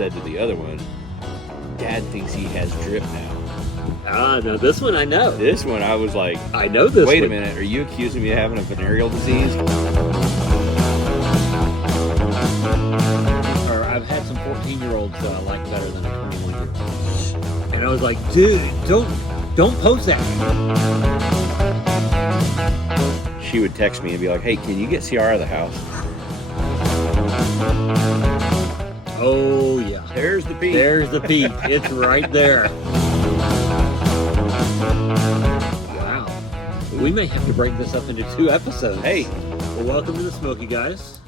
said to the other one, Dad thinks he has drip now. No, this one I know. This one, I was like, I know this wait one. a minute, are you accusing me of having a venereal disease? Or I've had some 14-year-olds that I like better than a 21-year-old. And I was like, dude, don't post that. She would text me and be like, hey, can you get CR out of the house? Oh, yeah. There's the peak. There's the peak. It's right there. Wow. We may have to break this up into 2 episodes. Hey. Well, welcome to the Smokey Guys.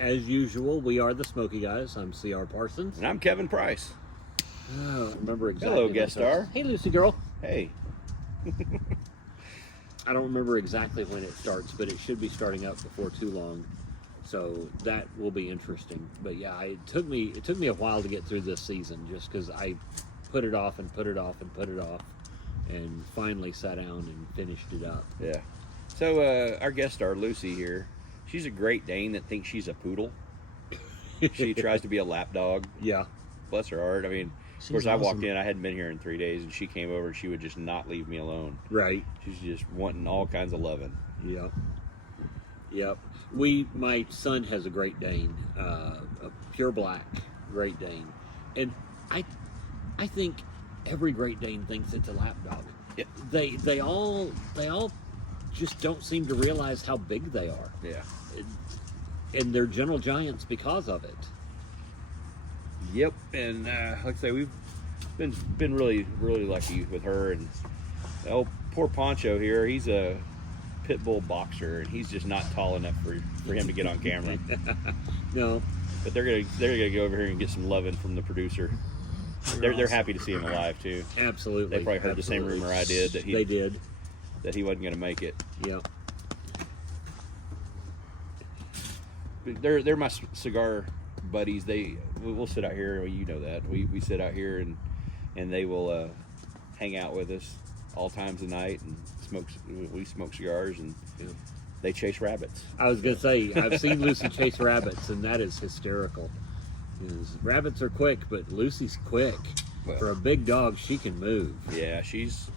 As usual, we are the Smokey Guys. I'm CR Parsons. And I'm Kevin Price. Oh, remember exactly. Hello, guest star. Hey, Lucy girl. Hey. I don't remember exactly when it starts, but it should be starting up before too long. So that will be interesting. But yeah, it took me a while to get through this season, just because I put it off and put it off and put it off, and finally sat down and finished it up. Yeah. So our guest star, Lucy here, she's a Great Dane that thinks she's a poodle. She tries to be a lap dog. Yeah. Bless her heart. I mean, She's of course, awesome. I walked in. I hadn't been here in 3 days, and she came over, and she would just not leave me alone. Right. She's just wanting all kinds of loving. Yep. Yep. My son has a Great Dane, a pure black Great Dane, and I think every Great Dane thinks it's a lap dog. Yeah. They all just don't seem to realize how big they are. Yeah. And they're gentle giants because of it. Yep. And like I say, we've been really, really lucky with her. And oh, poor Poncho here. He's a pit bull boxer, and he's just not tall enough for him to get on camera. No. But they're gonna go over here and get some loving from the producer. They're happy to see him alive too. Absolutely. They probably heard the same rumor I did that they did. That he wasn't gonna make it. Yeah. They're my cigar buddies. We'll sit out here. Well, you know that we sit out here and they will hang out with us all times of night and we smoke cigars and they chase rabbits. I was gonna say I've seen Lucy chase rabbits, and that is hysterical. Rabbits are quick, but Lucy's quick. Well, for a big dog, she can move. Yeah, she's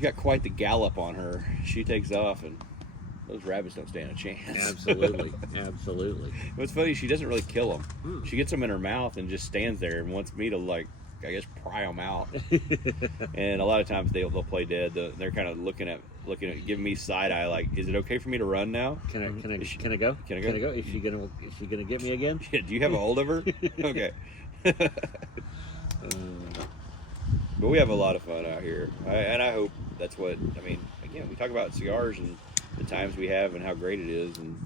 got quite the gallop on her. She takes off, and those rabbits don't stand a chance. Absolutely, absolutely. What's funny, she doesn't really kill them. She gets them in her mouth and just stands there and wants me to, like, I guess, pry them out. And a lot of times they'll play dead. They're kind of looking at giving me side eye, like, is it okay for me to run now? Can I go? Can I go? Can I go? Is she gonna get me again? Yeah, do you have a hold of her? Okay. But we have a lot of fun out here, and I hope that's what I mean. Again, we talk about cigars and the times we have and how great it is, and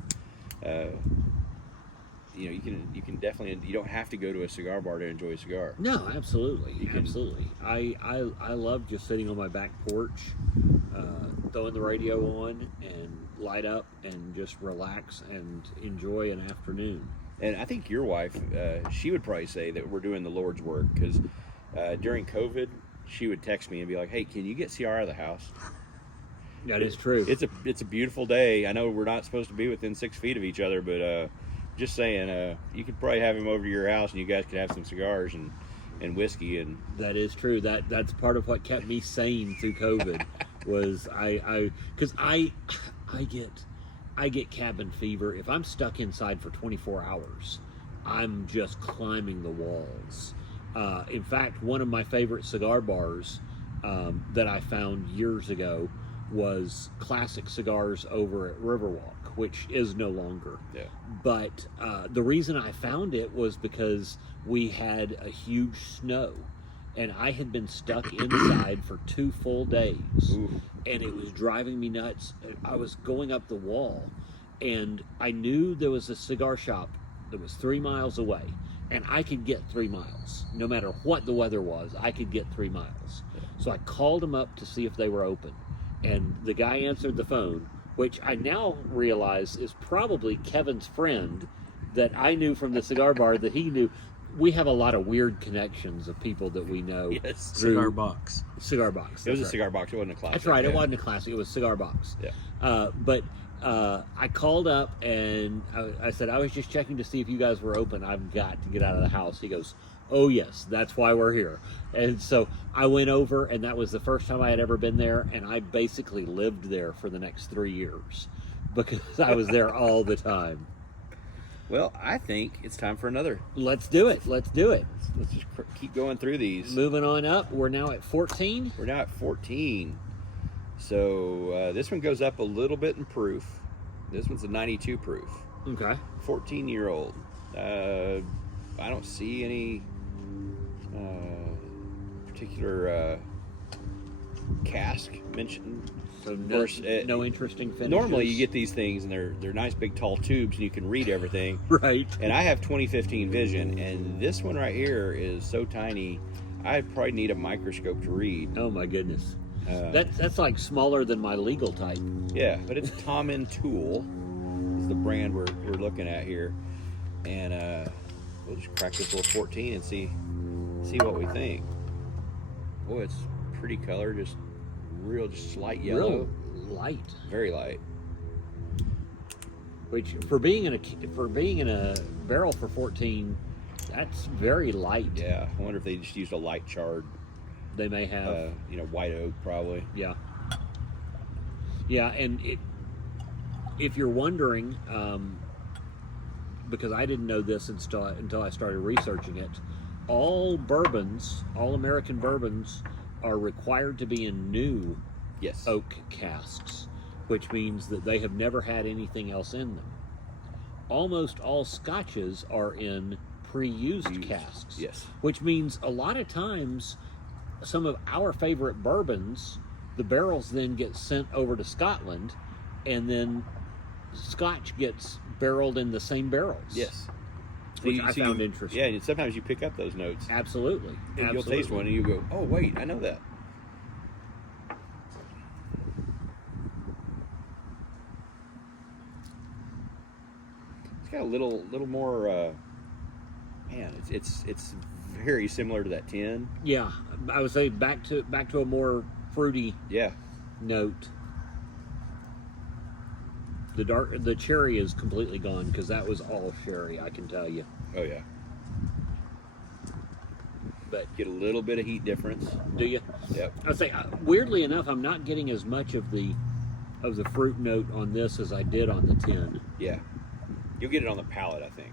you can definitely, you don't have to go to a cigar bar to enjoy a cigar. No, absolutely, absolutely. I love just sitting on my back porch, throwing the radio on and light up and just relax and enjoy an afternoon. And I think your wife, she would probably say that we're doing the Lord's work, because during COVID, she would text me and be like, hey, can you get CR out of the house? That is true. It's a beautiful day. I know we're not supposed to be within 6 feet of each other, but just saying, you could probably have him over to your house and you guys could have some cigars and whiskey. And that is true. That's part of what kept me sane through COVID was because I get cabin fever. If I'm stuck inside for 24 hours, I'm just climbing the walls. In fact, one of my favorite cigar bars that I found years ago was Classic Cigars over at Riverwalk, which is no longer. Yeah. But the reason I found it was because we had a huge snow, and I had been stuck inside for 2 full days. Ooh. And it was driving me nuts. I was going up the wall, and I knew there was a cigar shop that was 3 miles away, and I could get 3 miles. No matter what the weather was, I could get 3 miles. So I called them up to see if they were open, and the guy answered the phone, which I now realize is probably Kevin's friend that I knew from the cigar bar that he knew. we have a lot of weird connections of people that we know. Yes. through Cigar box. Cigar box. It was a that's right. cigar box. It wasn't a classic. That's right. Yeah. It wasn't a classic. It was Cigar Box. Yeah. But I called up and I said, I was just checking to see if you guys were open. I've got to get out of the house. He goes, oh, yes, that's why we're here. And so I went over, and that was the first time I had ever been there. And I basically lived there for the next 3 years because I was there all the time. Well, I think it's time for another. Let's do it. Let's do it. Let's just keep going through these. Moving on up. We're now at 14. We're now at 14. So this one goes up a little bit in proof. This one's a 92 proof. Okay. 14-year-old. I don't see any particular cask mentioned. So Of no, course, no interesting finishes. Normally you get these things and they're nice big tall tubes and you can read everything. Right. And I have 2015 vision, and this one right here is so tiny, I'd probably need a microscope to read. Oh my goodness. Uh, That's like smaller than my legal type. Yeah, but it's Tomintoul is the brand we're looking at here, and we'll just crack this little 14 and see what we think. Boy, it's pretty color, just slight yellow, Real light. very light. Which for being in a barrel for 14, that's very light. Yeah, I wonder if they just used a light charred, They may have. white oak probably. Yeah. Yeah, and if you're wondering, because I didn't know this until I started researching it, all American bourbons are required to be in new Yes. oak casks, which means that they have never had anything else in them. Almost all scotches are in pre-used Used. casks. Yes. Which means a lot of times some of our favorite bourbons, the barrels then get sent over to Scotland, and then Scotch gets barreled in the same barrels. Yes. Which I found interesting. Yeah, and sometimes you pick up those notes. Absolutely. And you'll taste one and you go, oh, wait, I know that. It's got a little more, man, it's very similar to that 10. Yeah, I would say back to a more fruity Yeah. note. The cherry is completely gone because that was all sherry, I can tell you. Oh, yeah. But Get a little bit of heat difference. do you? Yep. I'd say weirdly enough, I'm not getting as much of the fruit note on this as I did on the 10. Yeah. You'll get it on the palate, I think.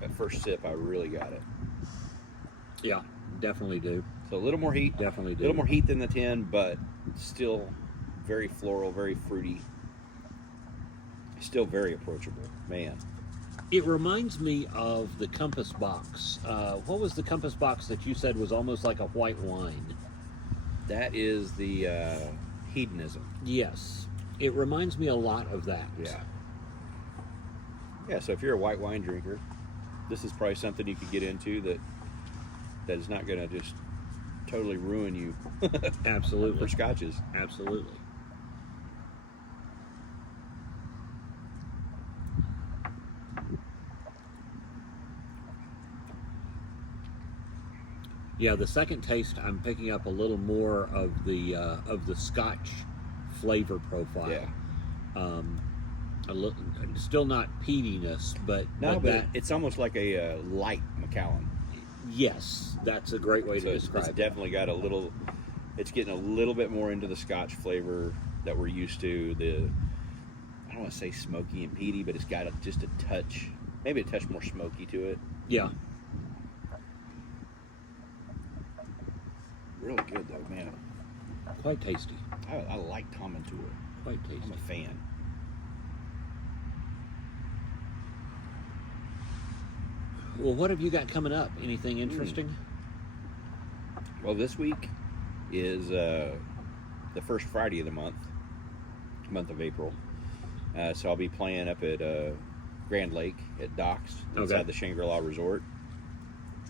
That first sip, I really got it. Yeah, definitely do. So a little more heat. Definitely A do. little more heat than the 10, but still very floral, very fruity. Still very approachable. Man. It reminds me of the Compass Box. What was the Compass Box that you said was almost like a white wine? That is the hedonism. Yes. It reminds me a lot of that. Yeah. Yeah, so if you're a white wine drinker, this is probably something you could get into that is not going to just totally ruin you Absolutely. for scotches. Absolutely. Yeah, the second taste, I'm picking up a little more of the Scotch flavor profile. Yeah. Still not peatiness, but No, but that, it's almost like a light Macallan. yes, that's a great way So to it's describe it. definitely got a little, it's getting a little bit more into the Scotch flavor that we're used to. I don't want to say smoky and peaty, but it's got just a touch, maybe a touch more smoky to it. Yeah. Really good though, man. Quite tasty. I like Tomintoul. Quite tasty. I'm a fan. Well, what have you got coming up? Anything interesting? Well, this week is the first Friday of the month of April. So I'll be playing up at Grand Lake at Docks inside Okay. the Shangri-La Resort.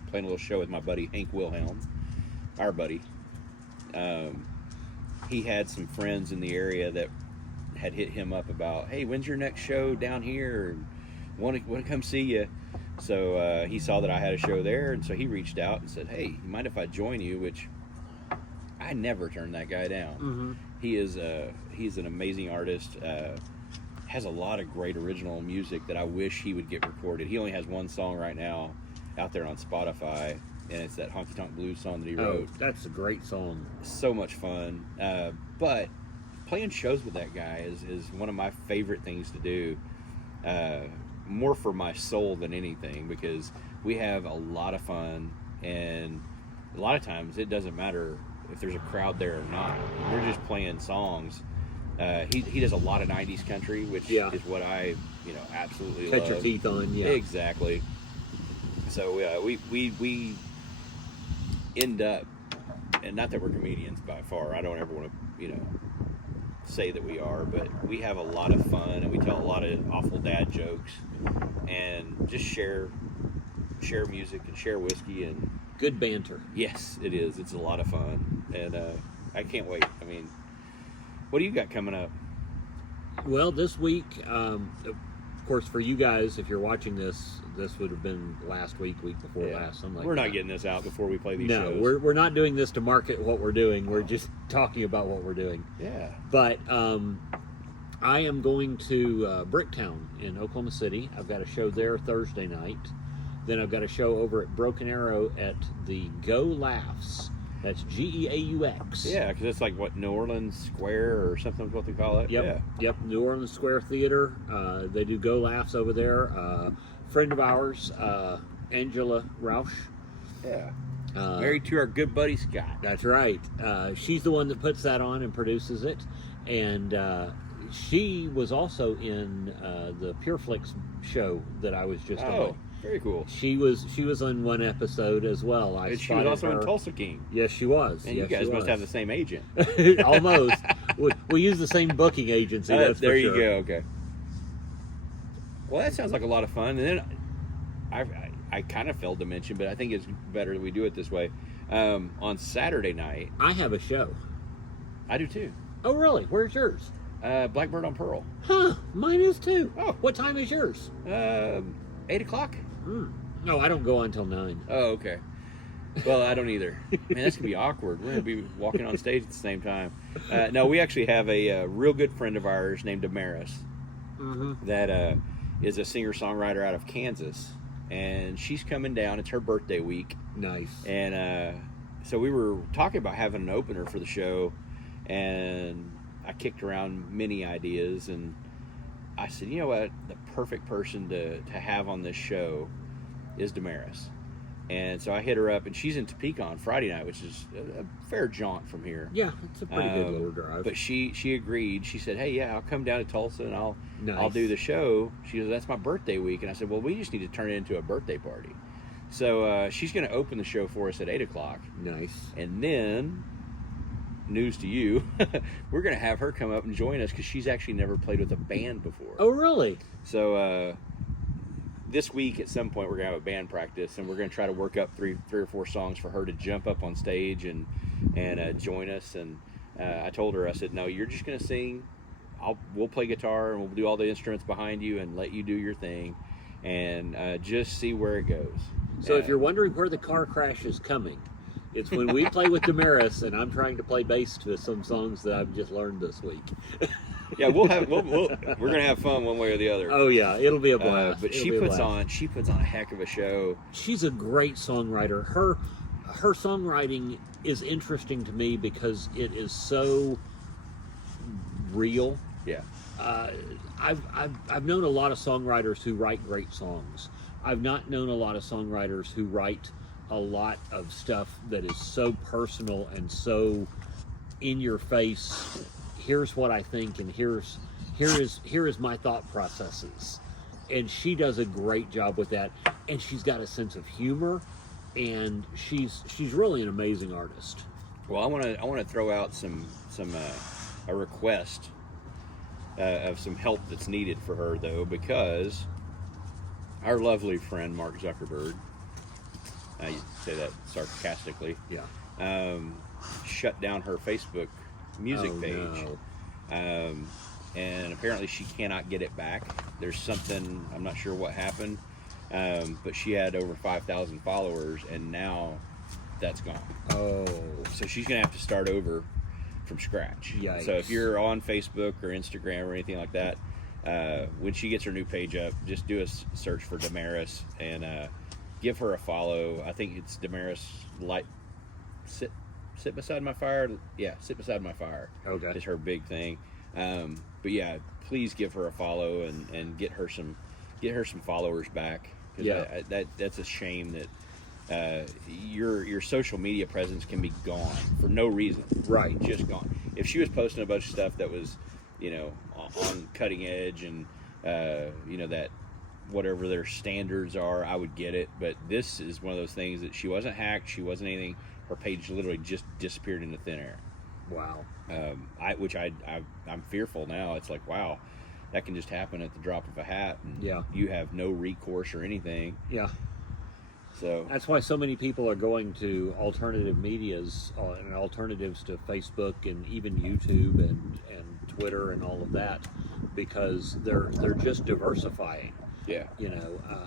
Playing a little show with my buddy Hank Wilhelm, our buddy. He had some friends in the area that had hit him up about, hey, when's your next show down here? want to come see you. So he saw that I had a show there, and so he reached out and said, "Hey, you mind if I join you?" Which I never turned that guy down. Mm-hmm. He's an amazing artist. Has a lot of great original music that I wish he would get recorded. He only has one song right now out there on Spotify, and it's that Honky Tonk Blues song that he wrote. Oh, that's a great song. So much fun. But playing shows with that guy is one of my favorite things to do. More for my soul than anything, because we have a lot of fun, and a lot of times it doesn't matter if there's a crowd there or not. We're just playing songs. He does a lot of 90s country, which is what I absolutely love. Cut your teeth on, yeah. Exactly. So we end up, and not that we're comedians by far, I don't ever want to say that we are, but we have a lot of fun, and we tell a lot of awful dad jokes, and just share music and share whiskey, and good banter. Yes, it is. It's a lot of fun, and I can't wait. I mean, what do you got coming up? Well, this week, of course, for you guys, if you're watching this would have been last week before last, something like that. We're not getting this out before we play these shows. No, we're not doing this to market what we're doing. We're just talking about what we're doing. Yeah. But I am going to Bricktown in Oklahoma City. I've got a show there Thursday night. Then I've got a show over at Broken Arrow at the Go Laughs. That's Geaux. Yeah, because it's like, what, New Orleans Square or something is what they call it? Yep, yep, New Orleans Square Theater. They do Go Laughs over there. Friend of ours, Angela Rausch. Yeah. Married to our good buddy Scott. That's right. She's the one that puts that on and produces it. And she was also in the Pure Flix show that I was just on. Very cool. She was on one episode as well. And she was also in Tulsa King. Yes, she was. And you guys must have the same agent. Almost. we use the same booking agency. That's there for you sure. go. Okay. Well, that sounds like a lot of fun. And then I kind of failed to mention, but I think it's better that we do it this way. On Saturday night, I have a show. I do too. Oh, really? Where's yours? Blackbird on Pearl. Huh? Mine is too. Oh. What time is yours? 8 o'clock. No, I don't go until 9. Oh, okay. Well, I don't either. Man, that's gonna be awkward. We're gonna be walking on stage at the same time. No, we actually have a real good friend of ours named Damaris that is a singer-songwriter out of Kansas, and she's coming down. It's her birthday week. Nice. And so we were talking about having an opener for the show, and I kicked around many ideas, and I said, you know what, the perfect person to have on this show is Damaris. And so I hit her up, and she's in Topeka on Friday night, which is a fair jaunt from here. Yeah, it's a pretty good little drive. But she agreed. She said, hey, yeah, I'll come down to Tulsa, and I'll do the show. She goes, that's my birthday week. And I said, well, we just need to turn it into a birthday party. So she's going to open the show for us at 8 o'clock. Nice. And then, news to you, we're going to have her come up and join us, because she's actually never played with a band before. Oh, really? So this week at some point we're going to have a band practice, and we're going to try to work up three or four songs for her to jump up on stage and join us. And I told her, I said, no, you're just going to sing. We'll play guitar, and we'll do all the instruments behind you and let you do your thing, and just see where it goes. So if you're wondering where the car crash is coming, it's when we play with Damaris, and I'm trying to play bass to some songs that I've just learned this week. Yeah, we're gonna have fun one way or the other. Oh yeah, it'll be a blast. But she puts on a heck of a show. She's a great songwriter. Her songwriting is interesting to me because it is so real. Yeah. I've known a lot of songwriters who write great songs. I've not known a lot of songwriters who write a lot of stuff that is so personal and so in your face. Here's what I think, and here is my thought processes. And she does a great job with that. And she's got a sense of humor, and she's really an amazing artist. Well, I want to throw out a request of some help that's needed for her, though, because our lovely friend Mark Zuckerberg, you say that sarcastically, yeah, shut down her Facebook music page. No. and apparently she cannot get it back. There's something, I'm not sure what happened, but she had over 5,000 followers, and now that's gone. Oh. So she's gonna have to start over from scratch. Yikes. So if you're on Facebook or Instagram or anything like that, when she gets her new page up, just do a search for Damaris and give her a follow. I think it's Damaris Light. Sit beside my fire. Yeah, sit beside my fire. Okay. Is her big thing. But yeah, please give her a follow and get her some followers back. Yeah. That's a shame that your social media presence can be gone for no reason. Right. Just gone. If she was posting a bunch of stuff that was, on cutting edge and, that whatever their standards are, I would get it. But this is one of those things that she wasn't hacked. She wasn't anything. Her page literally just disappeared into thin air. Wow. I'm fearful now. It's like, wow, that can just happen at the drop of a hat. And Yeah. You have no recourse or anything. Yeah. So that's why so many people are going to alternative medias and alternatives to Facebook and even YouTube and Twitter and all of that, because they're just diversifying. Yeah.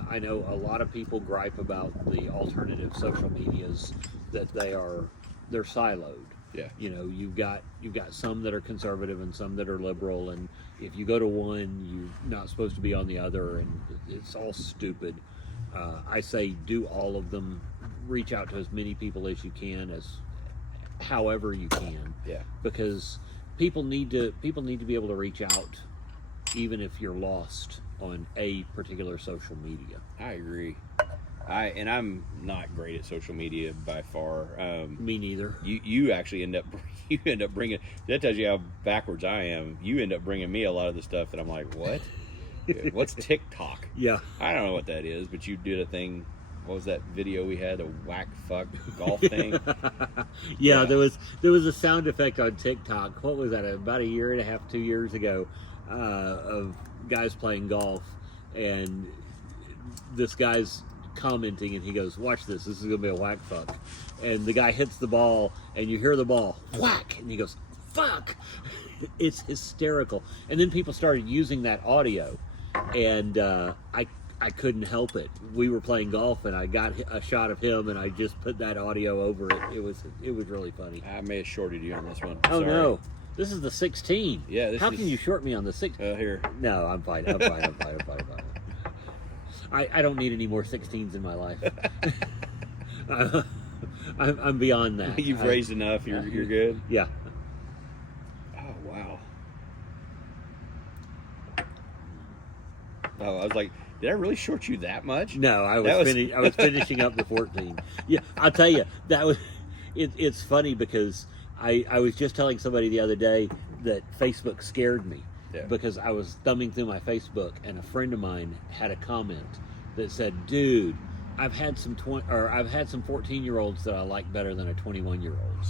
I know a lot of people gripe about the alternative social medias that they're siloed. Yeah. You've got some that are conservative and some that are liberal, and if you go to one, you're not supposed to be on the other, and it's all stupid. I say do all of them. Reach out to as many people as you can, as however you can. Yeah. Because people need to be able to reach out, even if you're lost on a particular social media. I agree. I'm not great at social media by far. Me neither. You actually end up bringing. That tells you how backwards I am. You end up bringing me a lot of the stuff that I'm like, what? What's TikTok? Yeah. I don't know what that is, but you did a thing. What was that video we had? A whack fuck golf thing. Yeah, there was a sound effect on TikTok. What was that? About a year and a half, 2 years ago, of guys playing golf, and this guy's commenting, and he goes, "Watch this. This is gonna be a whack fuck." And the guy hits the ball, and you hear the ball whack, and he goes, "Fuck." It's hysterical. And then people started using that audio, and I couldn't help it. We were playing golf, and I got a shot of him, and I just put that audio over it. It was really funny. I may have shorted you on this one. Oh, Sorry. no. This is the 16. Yeah. How can you short me on the 6? Here. No, I'm fine. I'm fine. I don't need any more 16s in my life. I'm beyond that. You've raised enough. You're good. Yeah. Oh wow. Oh, I was like, did I really short you that much? No, I was finishing up the 14. Yeah, I'll tell you, it's funny because I was just telling somebody the other day that Facebook scared me. Yeah. Because I was thumbing through my Facebook, and a friend of mine had a comment that said, "Dude, I've had some 14-year-olds that I like better than a 21-year-old."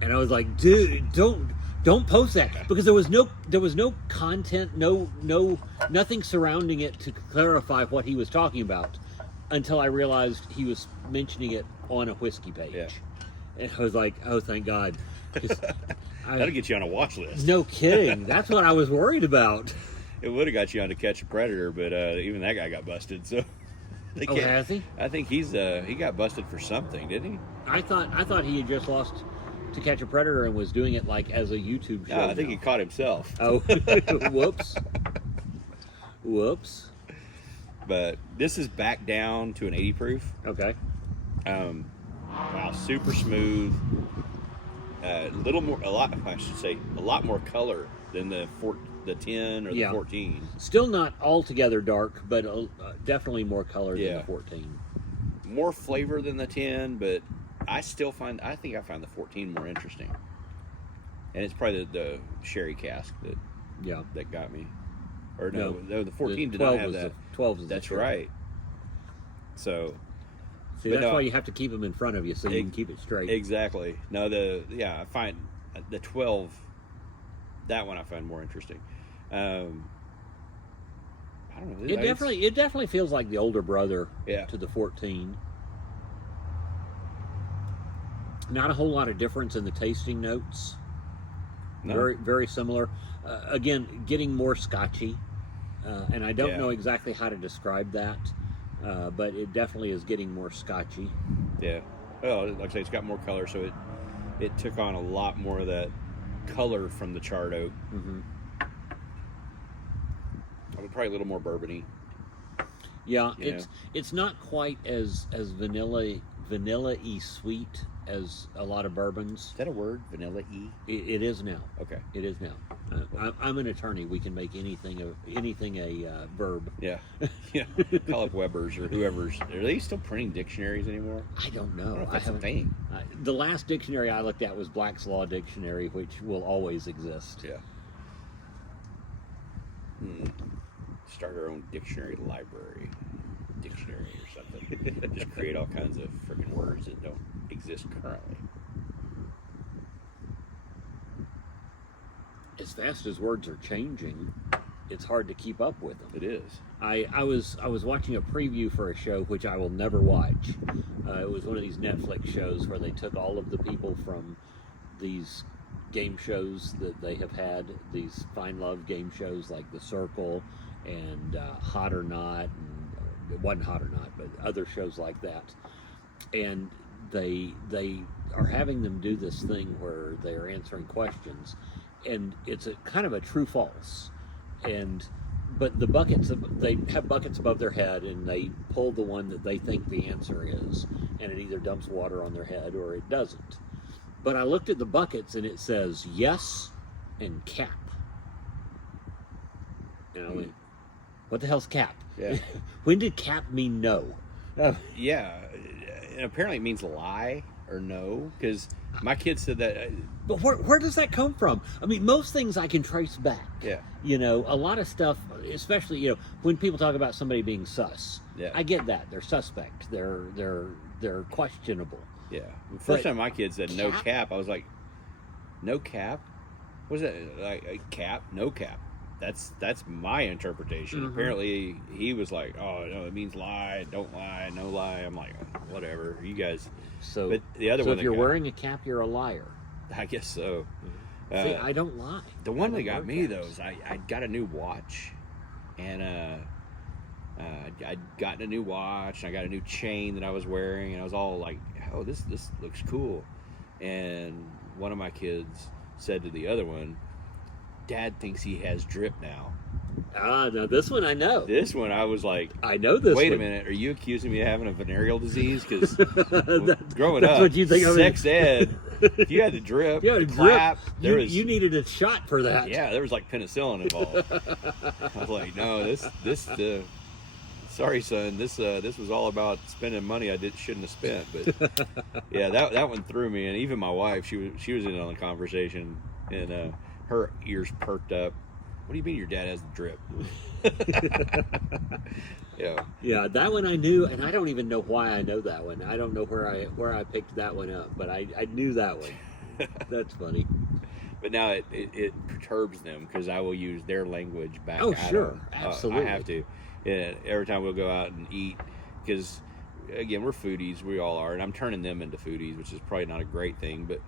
And I was like, "Dude, don't post that," because there was no content, nothing surrounding it to clarify what he was talking about, until I realized he was mentioning it on a whiskey page. Yeah. And I was like, "Oh, thank God." That'll get you on a watch list. No kidding. That's what I was worried about. It would have got you on To Catch a Predator, but even that guy got busted. So, has he? I think he got busted for something, didn't he? I thought he had just lost To Catch a Predator and was doing it like as a YouTube show. No, I think he caught himself. Oh, whoops. But this is back down to an 80 proof. Okay. Wow, super smooth. A lot more color than the 10 or the 14. Still not altogether dark, but definitely more color than the 14. More flavor than the 10, but I find the 14 more interesting. And it's probably the sherry cask that got me. Or no, the 14 did not have that. 12 is That's the right. So see, that's why you have to keep them in front of you so you can keep it straight. Exactly. No, I find the 12, that one I find more interesting. I don't know. It definitely feels like the older brother Yeah. to the 14. Not a whole lot of difference in the tasting notes. No. Very, very similar. again, getting more scotchy, and I don't Yeah. know exactly how to describe that, but it definitely is getting more scotchy. Yeah. Well, like I say, it's got more color, so it took on a lot more of that color from the charred oak. Mm-hmm. Probably a little more bourbony. Yeah, You it's not quite as vanilla-y sweet as a lot of bourbons. Is that a word? Vanilla-y? It is now. Okay. It is now. I'm an attorney. We can make anything a verb. Yeah. Yeah. Call up Weber's or whoever's. Are they still printing dictionaries anymore? I don't know. I don't know if that's a haven't. thing. The last dictionary I looked at was Black's Law Dictionary, which will always exist. Yeah. Start our own dictionary library. Dictionary or something. Just create all kinds of freaking words that don't exist currently. As fast as words are changing, it's hard to keep up with them. It is. I was watching a preview for a show which I will never watch. It was one of these Netflix shows where they took all of the people from these game shows that they have had, these Fine Love game shows like The Circle and Hot or Not, and it wasn't Hot or Not, but other shows like that. And they are having them do this thing where they are answering questions, and it's a kind of a true false. But the buckets, they have buckets above their head, and they pull the one that they think the answer is, and it either dumps water on their head or it doesn't. But I looked at the buckets, and it says yes and cap. And I went, what the hell's cap? Yeah. When did cap mean no? Yeah. And apparently it means lie or no, because my kid said that. But where does that come from? I mean, most things I can trace back. Yeah. You know, a lot of stuff, especially, you know, when people talk about somebody being sus. Yeah. I get that. They're suspect. They're questionable. Yeah. The first But time my kid said no cap? cap, I was like, no cap? What is that? Like a cap? No cap. That's my interpretation. Mm-hmm. Apparently he was like, oh no, it means lie, don't lie, no lie. I'm like, whatever, you guys. So, But the other so one if you're that got- wearing a cap, you're a liar. I guess so. See, I don't lie. The one I that don't got wear me caps. though is I got a new watch, and I'd gotten a new watch, and I got a new chain that I was wearing, and I was all like, oh, this looks cool. And one of my kids said to the other one, Dad thinks he has drip now. Ah, now this one I know. This one I was like, I know this wait one. a minute, are you accusing me of having a venereal disease? Because That's growing up, what you think of sex ed, if you had the drip, Yeah, the drip. clap, there was You needed a shot for that. yeah, there was like penicillin involved. I was like, no, this sorry, son, this was all about spending money I shouldn't have spent. But yeah, that one threw me, and even my wife, she was in on the conversation, and her ears perked up. What do you mean your dad has the drip? Yeah. Yeah, that one I knew, and I don't even know why I know that one. I don't know where I picked that one up, but I knew that one. That's funny. But now it perturbs them because I will use their language back. Oh, at sure. them. Absolutely. I have to. Yeah, every time we'll go out and eat, because again, we're foodies. We all are, and I'm turning them into foodies, which is probably not a great thing. But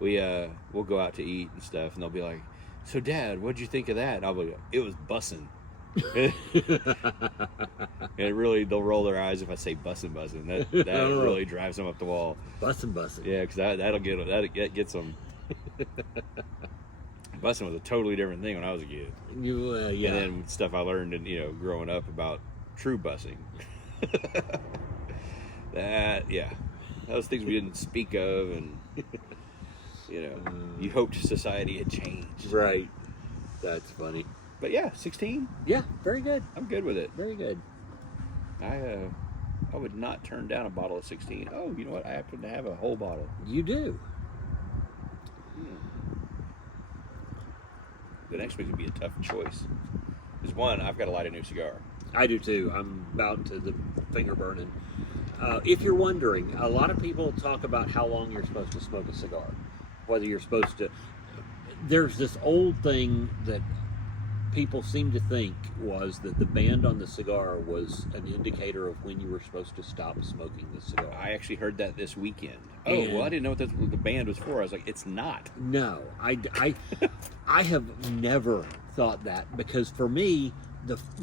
we'll go out to eat and stuff, and they'll be like, "So, Dad, what'd you think of that?" And I'll be like, "It was bussin'." And really, they'll roll their eyes if I say bussin'. That really drives them up the wall. Bussin'. Yeah, because that gets them. Bussin' was a totally different thing when I was a kid. Yeah. And then stuff I learned in growing up about true bussing. Those things we didn't speak of, and you hoped society had changed. Right. That's funny. But yeah, 16. Yeah, very good. I'm good with it. Very good. I would not turn down a bottle of 16. Oh, you know what? I happen to have a whole bottle. You do. The next week would be a tough choice. Because one, I've got to light a new cigar. I do too. I'm about to the finger burning. If you're wondering, a lot of people talk about how long you're supposed to smoke a cigar. Whether you're supposed to... There's this old thing that people seem to think was that the band on the cigar was an indicator of when you were supposed to stop smoking the cigar. I actually heard that this weekend. And Well, I didn't know what the band was for. I was like, it's not. No, I have never thought that, because for me,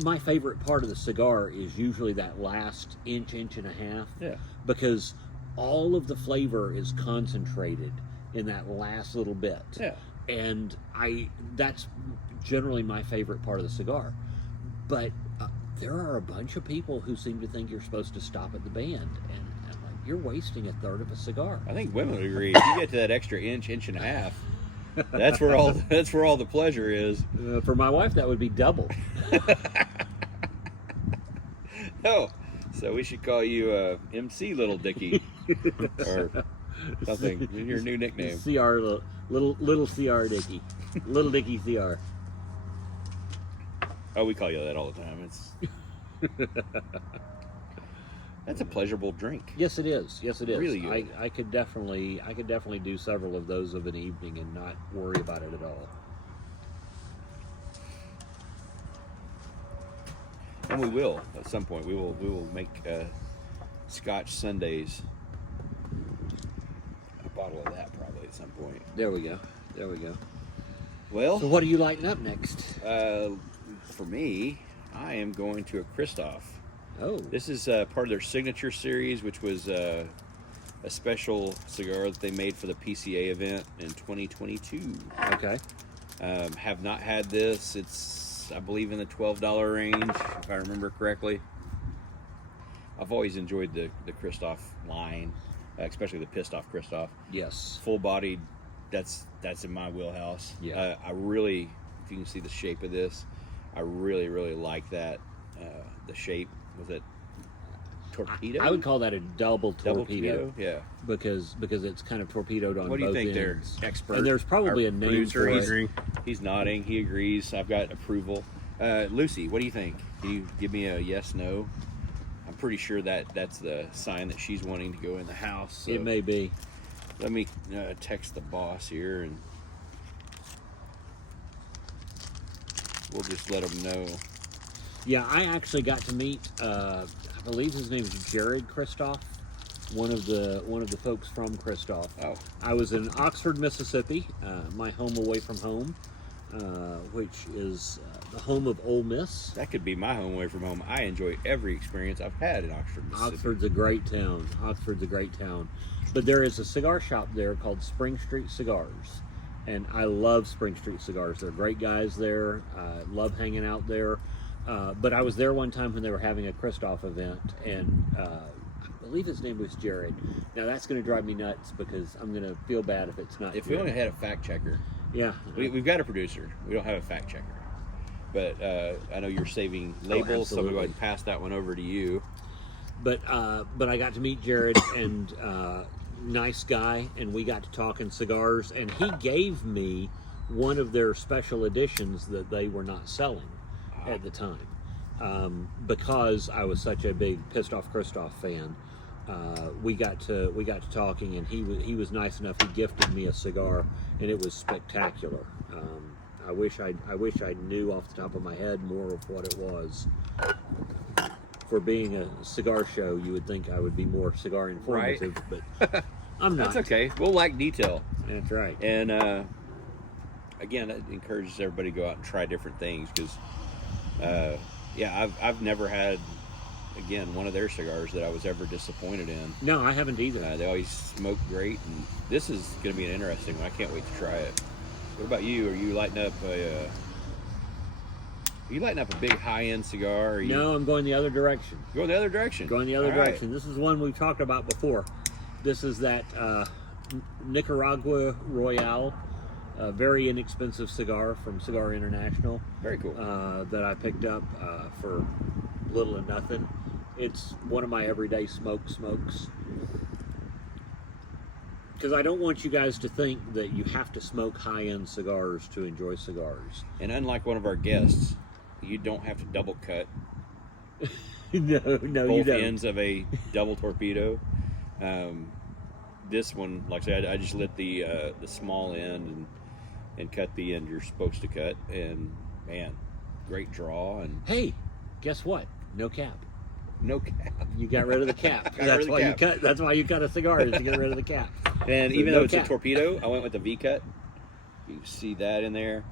my favorite part of the cigar is usually that last inch and a half. Yeah. Because all of the flavor is concentrated in that last little bit. Yeah. And that's generally my favorite part of the cigar. But there are a bunch of people who seem to think you're supposed to stop at the band, and I'm like, you're wasting a third of a cigar. I think women would agree. If you get to that extra inch and a half, that's where all the pleasure is. For my wife, that would be double. Oh, so we should call you MC Little Dicky or something. Your new nickname. CR little CR Dicky, Little Dicky CR. Oh, we call you that all the time. That's a pleasurable drink. Yes, it is. Yes, it is. Really good. I could definitely do several of those of an evening and not worry about it at all. And we will at some point. We will make Scotch Sundays. A bottle of that probably at some point. There we go. Well, So what are you lighting up next? for me, I am going to a Christoph. Oh. This is part of their signature series, which was a special cigar that they made for the PCA event in 2022. Okay. Have not had this. It's, I believe, in the $12 range, if I remember correctly. I've always enjoyed the Christoph line, especially the pissed off Christoph. Yes. Full bodied, that's in my wheelhouse. Yeah. I really, if you can see the shape of this, I really like that. The shape, was it torpedo? I would call that a double torpedo. Yeah. Because it's kind of torpedoed on both ends. What do you think there, expert? And there's probably Our a name producer, for it. He's nodding. He agrees. I've got approval. Lucy, what do you think? Can you give me a yes, no? I'm pretty sure that's the sign that she's wanting to go in the house. So It may be. let me text the boss here, and we'll just let him know. Yeah, I actually got to meet. I believe his name is Jared Christoph, one of the folks from Christoph. Oh, I was in Oxford, Mississippi, my home away from home, which is the home of Ole Miss. that could be my home away from home. I enjoy every experience I've had in Oxford, Mississippi. Oxford's a great town. But there is a cigar shop there called Spring Street Cigars. And I love Spring Street Cigars. They're great guys there. I love hanging out there. But I was there one time when they were having a Christoph event, and I believe his name was Jared. Now that's going to drive me nuts because I'm going to feel bad if it's not. If Jared. we only had a fact checker. Yeah. We've got a producer. We don't have a fact checker. But I know you're saving labels, so I'm going to go ahead and pass that one over to you. But I got to meet Jared, and nice guy, and we got to talking cigars, and he gave me one of their special editions that they were not selling at the time, because I was such a big Pissed Off Christoph fan. We got to talking, and he was nice enough. He gifted me a cigar, and it was spectacular. I wish I knew off the top of my head more of what it was. For being a cigar show, you would think I would be more cigar informative, but I'm not. That's okay. We'll lack detail. That's right. And again, it encourages everybody to go out and try different things because, I've never had, again, one of their cigars that I was ever disappointed in. No, I haven't either. They always smoke great, and this is going to be an interesting one. I can't wait to try it. What about you? Are you lighting up a big high-end cigar? Or No, I'm going the other direction. Going the other direction. Going the other All right. direction. This is one we've talked about before. This is that Nicaragua Royale, a very inexpensive cigar from Cigar International. Very cool. That I picked up for little and nothing. It's one of my everyday smokes. Because I don't want you guys to think that you have to smoke high-end cigars to enjoy cigars. And unlike one of our guests, you don't have to double cut No, both you don't. ends of a double torpedo. This one, like I said, I just lit the small end and cut the end you're supposed to cut. And man, great draw, and Hey, guess what? No cap. no cap. You got rid of the cap. Got rid That's of the why cap. you cut. That's why you cut a cigar is to get rid of the cap. And So even no though it's cap. a torpedo, I went with the V cut. You can see that in there.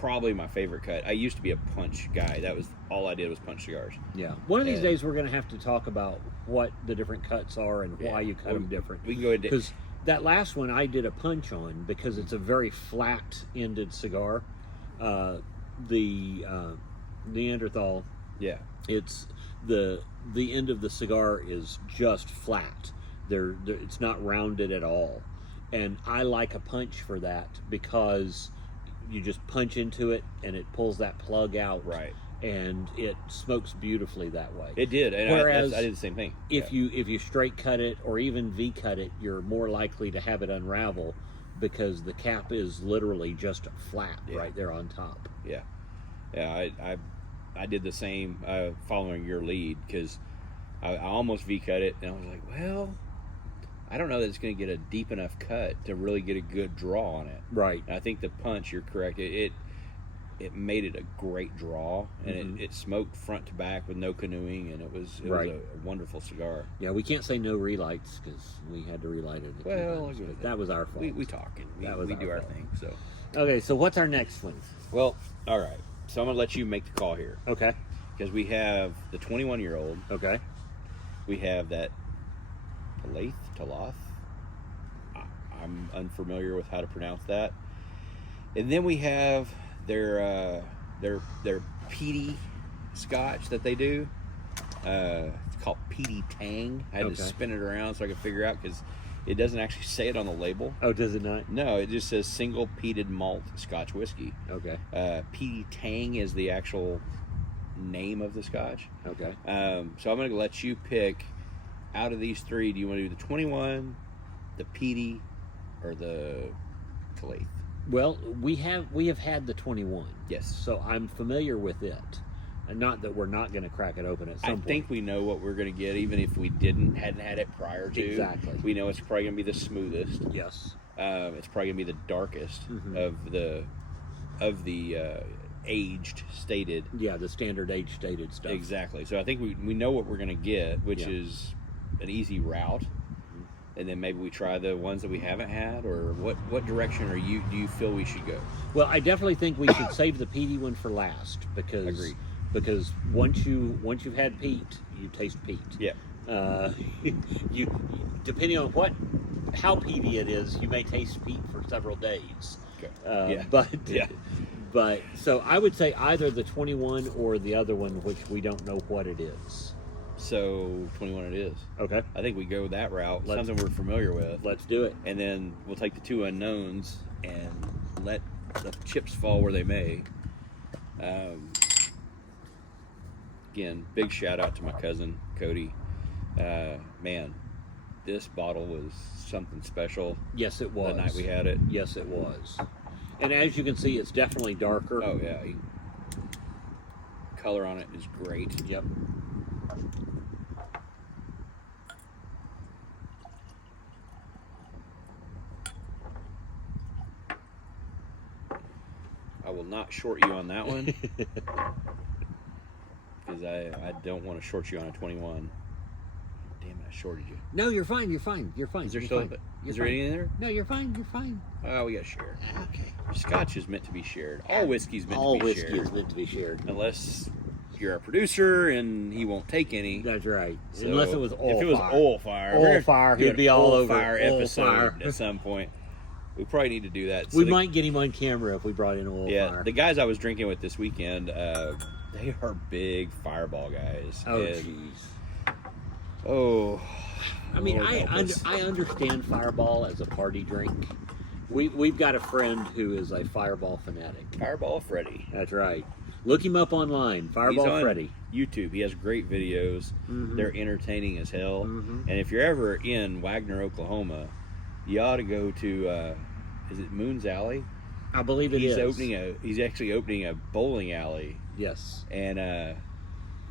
Probably my favorite cut. I used to be a punch guy. That was all I did was punch cigars. Yeah. One of these And- days we're going to have to talk about what the different cuts are and why you cut Well, them different. We can go into Because that last one I did a punch on because it's a very flat-ended cigar. The Neanderthal, yeah. it's the end of the cigar is just flat. It's not rounded at all, and I like a punch for that because you just punch into it and it pulls that plug out, Right. and it smokes beautifully that way. It did, and Whereas I did the same thing. If you straight cut it or even V cut it, you're more likely to have it unravel because the cap is literally just flat right there on top. Yeah, I did the same following your lead because I almost V cut it, and I was like, well, I don't know that it's going to get a deep enough cut to really get a good draw on it. Right. And I think the punch, you're correct. It made it a great draw, and it smoked front to back with no canoeing, and it was a wonderful cigar. Yeah, we can't say no relights because we had to relight it. Well, that was our fault. We talk and we do our fault. thing. So Okay, so what's our next one? well, all right. So I'm gonna let you make the call here Okay. because we have the 21-year-old. Okay. We have that Taloth. I'm unfamiliar with how to pronounce that. And then we have their peaty Scotch that they do. It's called Peaty Tang. I had to spin it around so I could figure out because it doesn't actually say it on the label. Oh, does it not? No, it just says single peated malt Scotch whiskey. Okay. Peaty Tang is the actual name of the Scotch. Okay. So I'm going to let you pick out of these three. Do you want to do the 21, the peaty, or the Calaith? Well, we have had the 21. Yes. So I'm familiar with it. And not that we're not going to crack it open at some point. I think we know what we're going to get, even if we hadn't had it prior to. Exactly. We know it's probably going to be the smoothest. Yes. It's probably going to be the darkest of the aged stated. Yeah, the standard age stated stuff. Exactly. So I think we know what we're going to get, which is an easy route. And then maybe we try the ones that we haven't had, or what direction do you feel we should go? Well, I definitely think we should save the peaty one for last because Agreed. Because once you've had peat, you taste peat. Yeah. You depending on how peaty it is, you may taste peat for several days. Okay. But so I would say either the 21 or the other one, which we don't know what it is. So 21 it is. Okay. I think we go that route, something we're familiar with. Let's do it. And then we'll take the two unknowns and let the chips fall where they may. Again, big shout out to my cousin Cody. Man, this bottle was something special. Yes, it was. The night we had it. Yes, it was. And as you can see, it's definitely darker. Oh yeah, color on it is great. Yep. I will not short you on that one because I don't want to short you on a 21. Damn it, I shorted you. No, you're fine. You're fine. You're fine. Is there you're still? fine. Is there any in there? No, you're fine. You're fine. Oh, we got to share. Okay. Scotch is meant to be shared. All whiskey's meant All to be whiskey shared. is meant to be shared. Unless you're a producer and he won't take any. That's right. So Unless it was oil If it was fire. oil fire. Oil we're gonna fire, do he'd an be all oil over fire oil episode fire. at some point. We probably need to do that. We might get him on camera if we brought in oil fire. The guys I was drinking with this weekend, they are big Fireball guys. Oh, and- jeez. Oh. I mean, Lord help us. I understand Fireball as a party drink. We've got a friend who is a Fireball fanatic. Fireball Freddy. That's right. Look him up online, He's Fireball on Freddy. YouTube. He has great videos. They're entertaining as hell. And if you're ever in Wagner, Oklahoma, you ought to go to is it Moon's Alley? I believe it is. He's actually opening a bowling alley. Yes. And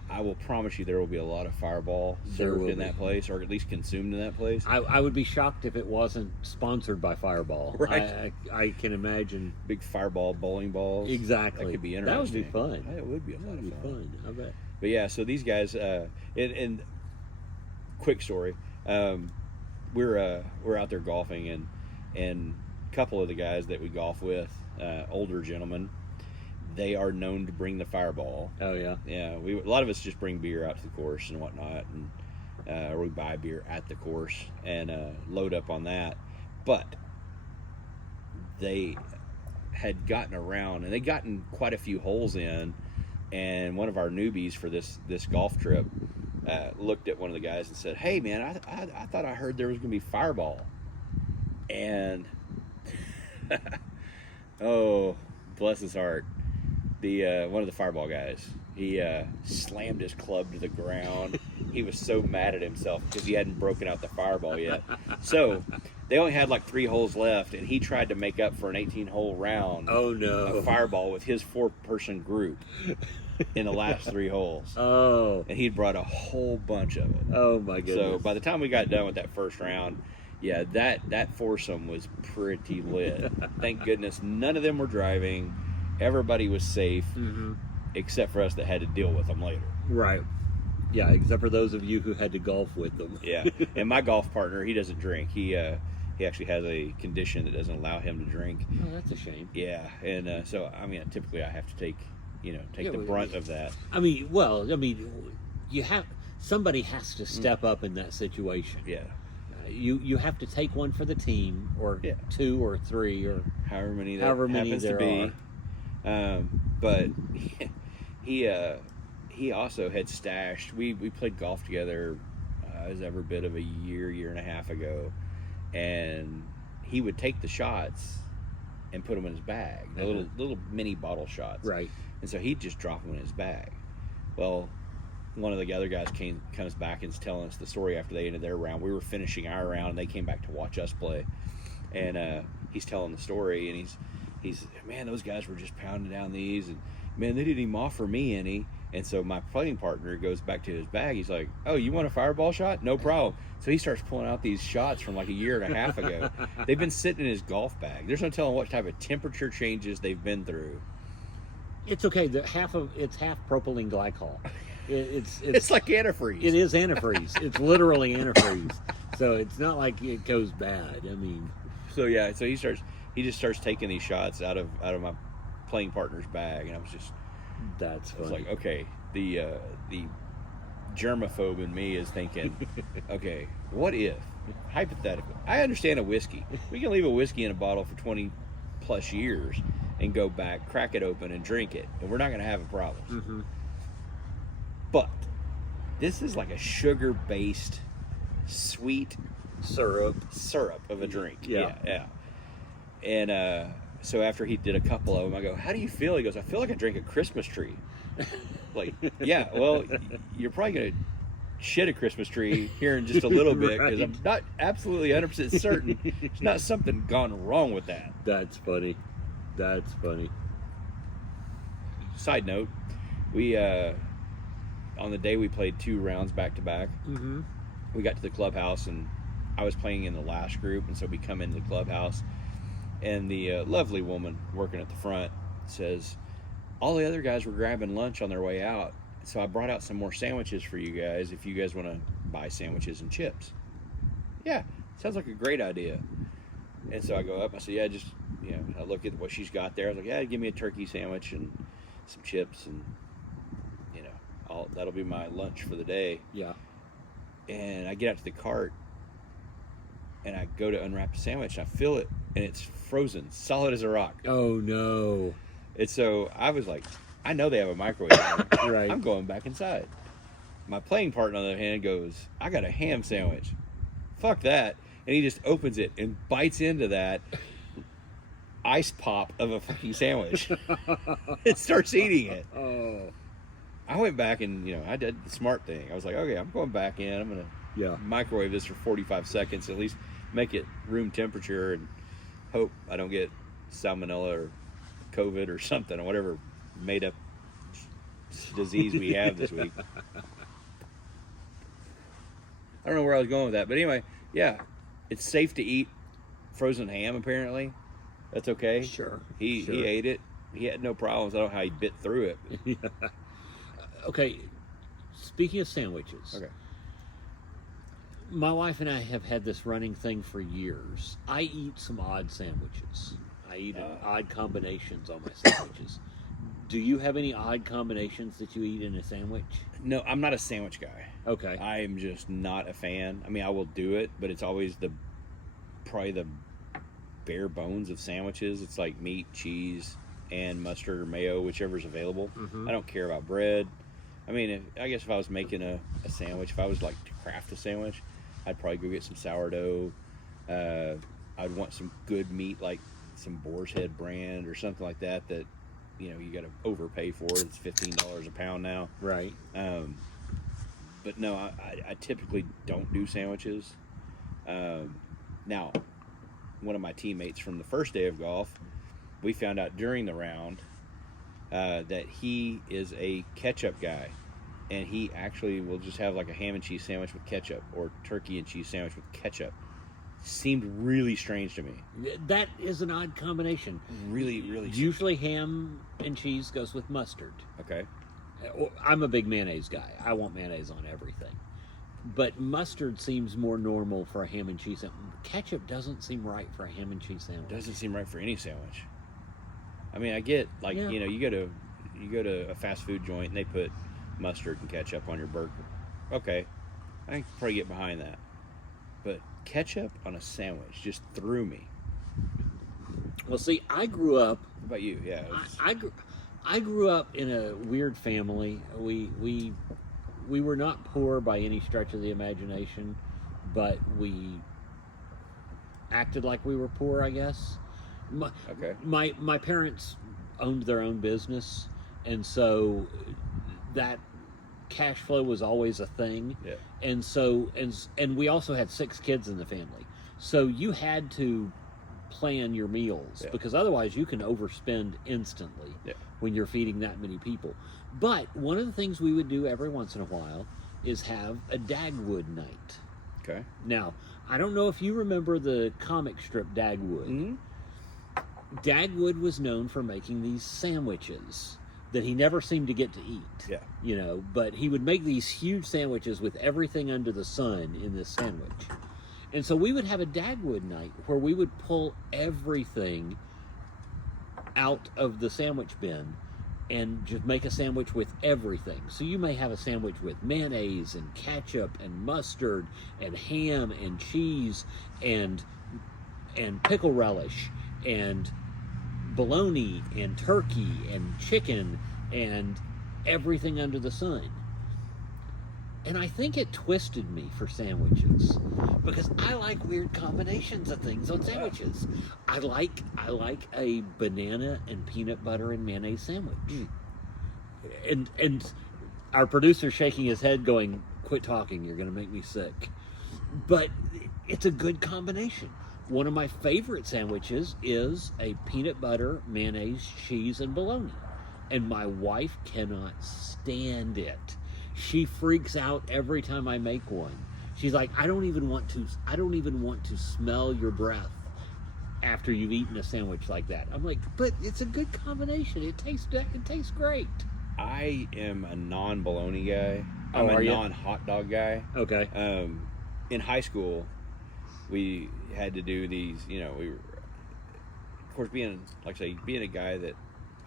I will promise you there will be a lot of Fireball There served will in that be. place, or at least consumed in that place. I would be shocked if it wasn't sponsored by Fireball. Right. I can imagine. Big Fireball bowling balls. Exactly. That could be That would interesting. be fun. It would be a That lot would of be fun. fun. I bet. But yeah, so these guys, and quick story, we're out there golfing, and a couple of the guys that we golf with, older gentlemen, they are known to bring the Fireball. Oh yeah. Yeah, a lot of us just bring beer out to the course and whatnot, and or we buy beer at the course and load up on that. But they had gotten around, and they'd gotten quite a few holes in, and one of our newbies for this golf trip looked at one of the guys and said, "Hey man, I thought I heard there was going to be Fireball," and oh, bless his heart. The one of the Fireball guys, he slammed his club to the ground. He was so mad at himself because he hadn't broken out the Fireball yet. So they only had like 3 holes left, and he tried to make up for an 18-hole round Oh no. of Fireball with his 4-person group in the last 3 holes. Oh. And he'd brought a whole bunch of it. Oh my goodness. So by the time we got done with that first round, yeah, that foursome was pretty lit. Thank goodness none of them were driving. Everybody was safe, except for us that had to deal with them later. Right. Yeah, except for those of you who had to golf with them. Yeah, and my golf partner, he doesn't drink. He actually has a condition that doesn't allow him to drink. Oh, that's a shame. Yeah, and so I mean, typically I have to take the brunt of that. I mean, you have somebody has to step up in that situation. Yeah, you have to take one for the team, or 2 or 3 or however many happens there to be. are. But he also had stashed. We played golf together as every bit of a year and a half ago, and he would take the shots and put them in his bag, the little mini bottle shots. Right. And so he'd just drop them in his bag. Well, one of the other guys comes back and is telling us the story after they ended their round. We were finishing our round, and they came back to watch us play. And he's telling the story, and he's man, those guys were just pounding down these, and man, they didn't even offer me any. And so my playing partner goes back to his bag. He's like, "Oh, you want a Fireball shot? No problem." So he starts pulling out these shots from like a year and a half ago. They've been sitting in his golf bag. There's no telling what type of temperature changes they've been through. It's okay. It's half propylene glycol. It's like antifreeze. It is antifreeze. It's literally antifreeze. So it's not like it goes bad. I mean. So yeah. So he just starts taking these shots out of my playing partner's bag, and I was just. That's funny. I was like, okay, the germaphobe in me is thinking, okay, what if, hypothetically, I understand a whiskey. We can leave a whiskey in a bottle for 20 plus years and go back, crack it open, and drink it, and we're not going to have a problem. But this is like a sugar-based, sweet syrup of a drink. Yeah. And so after he did a couple of them, I go, "How do you feel?" He goes, "I feel like I drank a Christmas tree." Like, yeah, well, you're probably going to shit a Christmas tree here in just a little bit, because I'm not absolutely 100% certain there's not something gone wrong with that. That's funny. That's funny. Side note, we on the day we played 2 rounds back to back, we got to the clubhouse, and I was playing in the last group, and so we come into the clubhouse, and the lovely woman working at the front says, all the other guys were grabbing lunch on their way out, so I brought out some more sandwiches for you guys if you guys want to buy sandwiches and chips. Yeah, sounds like a great idea. And so I go up, I said, yeah, just, I look at what she's got there. I was like, yeah, give me a turkey sandwich and some chips, and, that'll be my lunch for the day. Yeah. And I get out to the cart, and I go to unwrap the sandwich, and I feel it, and it's frozen, solid as a rock. Oh, no. And so I was like, I know they have a microwave on. Right. I'm going back inside. My playing partner, on the other hand, goes, I got a ham sandwich. Fuck that. And he just opens it and bites into that ice pop of a fucking sandwich. It starts eating it. Oh. I went back and, I did the smart thing. I was like, okay, I'm going back in. I'm going to microwave this for 45 seconds, at least make it room temperature, and hope I don't get salmonella or COVID or something, or whatever made up disease we have this week. I don't know where I was going with that, but anyway, yeah, it's safe to eat frozen ham. Apparently, that's okay. Sure. He ate it. He had no problems. I don't know how he bit through it. Yeah. Okay. Speaking of sandwiches. Okay. My wife and I have had this running thing for years. I eat some odd sandwiches. I eat odd combinations on my sandwiches. Do you have any odd combinations that you eat in a sandwich? No, I'm not a sandwich guy. Okay. I am just not a fan. I mean, I will do it, but it's always probably the bare bones of sandwiches. It's like meat, cheese, and mustard or mayo, whichever's available. Mm-hmm. I don't care about bread. I mean, I guess if I was making a sandwich, if I was like to craft a sandwich, I'd probably go get some sourdough. I'd want some good meat, like some Boar's Head brand or something like that you know, you got to overpay for it. It's $15 a pound now. Right. But no, I typically don't do sandwiches. Now, one of my teammates from the first day of golf, we found out during the round that he is a ketchup guy. And he actually will just have like a ham and cheese sandwich with ketchup or turkey and cheese sandwich with ketchup. Seemed really strange to me. That is an odd combination. Really, really. Usually ham and cheese goes with mustard. Okay. I'm a big mayonnaise guy. I want mayonnaise on everything. But mustard seems more normal for a ham and cheese sandwich. Ketchup doesn't seem right for a ham and cheese sandwich. Doesn't seem right for any sandwich. I mean, I get like, you know, you go to a fast food joint and they put mustard and ketchup on your burger. Okay. I can probably get behind that. But ketchup on a sandwich just threw me. Well, see, I grew up. What about you? Yeah. I grew up in a weird family. We were not poor by any stretch of the imagination, but we acted like we were poor, I guess. My parents owned their own business, and so that cash flow was always a thing. Yeah. And so and we also had 6 kids in the family. So you had to plan your meals because otherwise you can overspend instantly when you're feeding that many people. But one of the things we would do every once in a while is have a Dagwood night. Okay. Now, I don't know if you remember the comic strip Dagwood. Mm-hmm. Dagwood was known for making these sandwiches that he never seemed to get to eat. Yeah. You know, but he would make these huge sandwiches with everything under the sun in this sandwich. And so we would have a Dagwood night where we would pull everything out of the sandwich bin and just make a sandwich with everything. So you may have a sandwich with mayonnaise and ketchup and mustard and ham and cheese and pickle relish and bologna and turkey and chicken and everything under the sun. And I think it twisted me for sandwiches because I like weird combinations of things on sandwiches. I like a banana and peanut butter and mayonnaise sandwich. And our producer's shaking his head going, "Quit talking, you're going to make me sick." But it's a good combination. One of my favorite sandwiches is a peanut butter, mayonnaise, cheese, and bologna. And my wife cannot stand it. She freaks out every time I make one. She's like, I don't even want to smell your breath after you've eaten a sandwich like that. I'm like, but it's a good combination. It tastes great. I am a non-bologna guy. I'm a non-hot dog guy. Okay. In high school, we had to do these, you know, we were, of course, being a guy that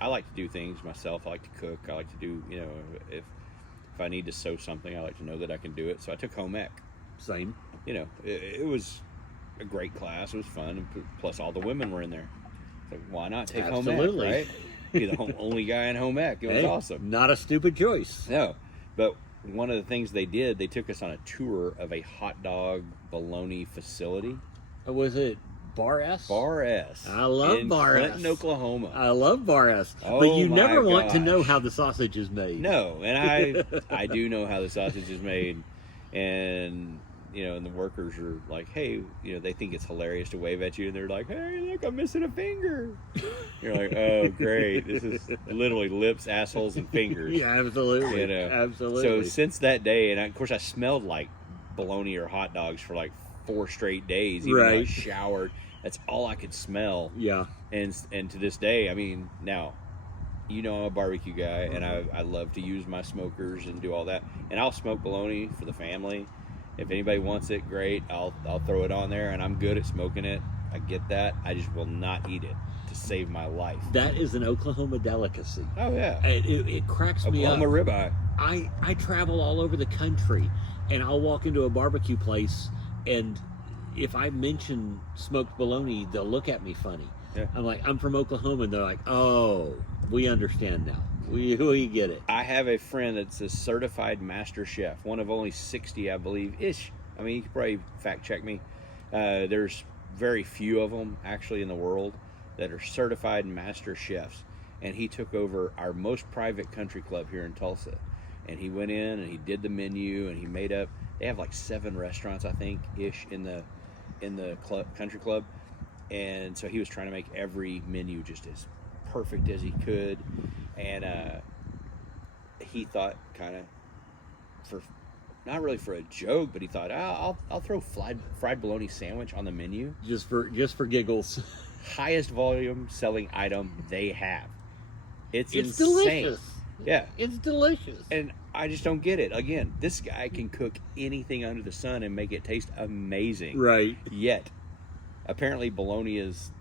I like to do things myself. I like to cook. I like to do, you know, if I need to sew something, I like to know that I can do it. So I took home ec. Same. You know, it was a great class. It was fun. And plus, all the women were in there. So why not take home ec, right? Be the only guy in home ec. It was awesome. Not a stupid choice. No, but one of the things they did, they took us on a tour of a hot dog bologna facility. Was it Bar S? Bar S. I love Bar S. Clinton, Oklahoma. I love Bar S. Oh, but you never my want to gosh. know how the sausage is made. No, and I do know how the sausage is made, and and the workers are like, hey, they think it's hilarious to wave at you, and they're like, hey, look, I'm missing a finger. You're like, oh, great. This is literally lips, assholes, and fingers. Yeah, absolutely. Absolutely. So since that day, and of course I smelled like bologna or hot dogs for like 4 straight days, even though I showered. That's all I could smell. Yeah. And to this day, I mean, now, I'm a barbecue guy, and I love to use my smokers and do all that. And I'll smoke bologna for the family. If anybody wants it, great. I'll throw it on there, and I'm good at smoking it. I get that. I just will not eat it to save my life. That is an Oklahoma delicacy. Oh, yeah. It cracks me up. Oklahoma ribeye. I travel all over the country, and I'll walk into a barbecue place, and if I mention smoked bologna, they'll look at me funny. Yeah. I'm like, I'm from Oklahoma, and they're like, oh, we understand now. We get it. I have a friend that's a certified master chef, one of only 60, I believe, ish. I mean, you could probably fact check me. There's very few of them actually in the world that are certified master chefs. And he took over our most private country club here in Tulsa. And he went in and he did the menu, and he made up. They have like 7 restaurants, I think, ish in the country club. And so he was trying to make every menu just as perfect as he could. And he thought, kind of, for not really for a joke, but he thought, I'll throw fried bologna sandwich on the menu just for giggles. Highest volume selling item they have. It's insane. Delicious. Yeah, it's delicious. And I just don't get it. Again, this guy can cook anything under the sun and make it taste amazing. Right. Yet, apparently, bologna is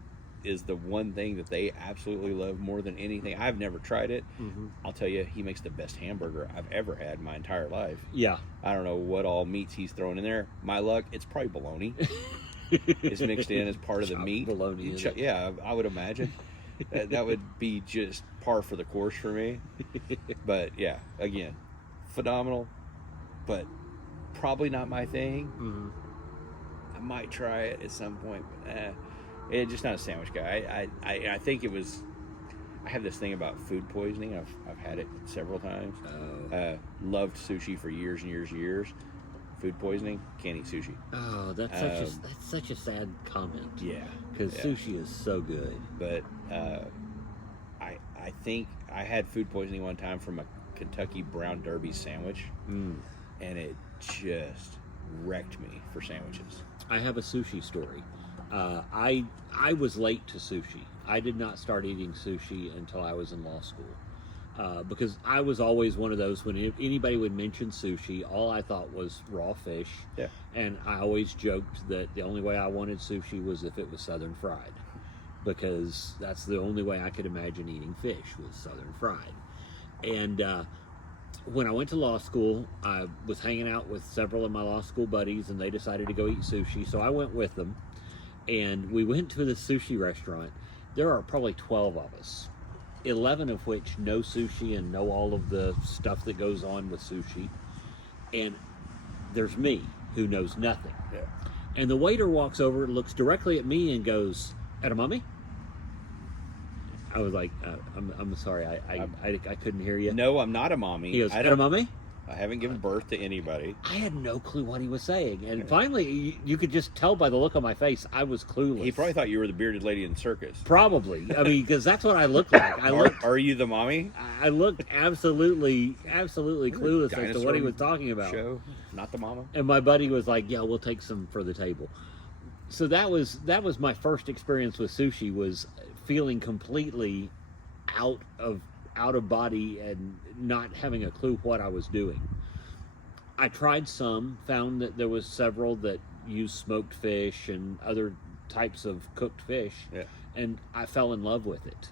the one thing that they absolutely love more than anything. I've never tried it. Mm-hmm. I'll tell you, he makes the best hamburger I've ever had in my entire life. Yeah. I don't know what all meats he's throwing in there. My luck, it's probably bologna. It's mixed in as part of the meat. Bologna. Yeah, I would imagine. That would be just par for the course for me. But yeah, again, phenomenal, but probably not my thing. Mm-hmm. I might try it at some point, but it's just not a sandwich guy. I think it was. I have this thing about food poisoning. I've had it several times. Loved sushi for years and years and years. Food poisoning, can't eat sushi. Oh, that's such a sad comment. Yeah, because sushi is so good. But I think I had food poisoning one time from a Kentucky Brown Derby sandwich, and it just wrecked me for sandwiches. I have a sushi story. I was late to sushi. I did not start eating sushi until I was in law school. Because I was always one of those, when anybody would mention sushi, all I thought was raw fish. Yeah. And I always joked that the only way I wanted sushi was if it was southern fried, because that's the only way I could imagine eating fish, was southern fried. And when I went to law school, I was hanging out with several of my law school buddies, and they decided to go eat sushi, so I went with them. And we went to the sushi restaurant. There are probably 12 of us. 11 of which know sushi and know all of the stuff that goes on with sushi. And there's me, who knows nothing. Yeah. And the waiter walks over, looks directly at me, and goes, "Edamame?" I was like, I'm sorry, I couldn't hear you. No, I'm not a mommy. He goes, "Edamame?" I haven't given birth to anybody. I had no clue what he was saying. And finally, you could just tell by the look on my face, I was clueless. He probably thought you were the bearded lady in the circus. Probably. I mean, because that's what I looked like. Are you the mommy? I looked absolutely clueless as to what he was talking about. Show, not the mama. And my buddy was like, "Yeah, we'll take some for the table." So that was my first experience with sushi, was feeling completely out of body and not having a clue what I was doing. I tried some, found that there was several that used smoked fish and other types of cooked fish, and I fell in love with it.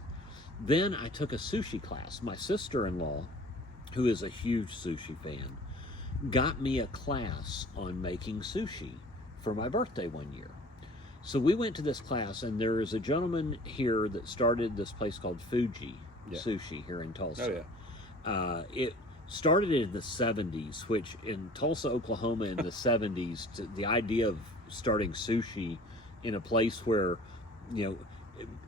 Then I took a sushi class. My sister-in-law, who is a huge sushi fan, got me a class on making sushi for my birthday one year. So we went to this class, and there is a gentleman here that started this place called Fuji Sushi here in Tulsa. Oh, yeah. It started in the 70s, which in Tulsa, Oklahoma in the 70s, the idea of starting sushi in a place where,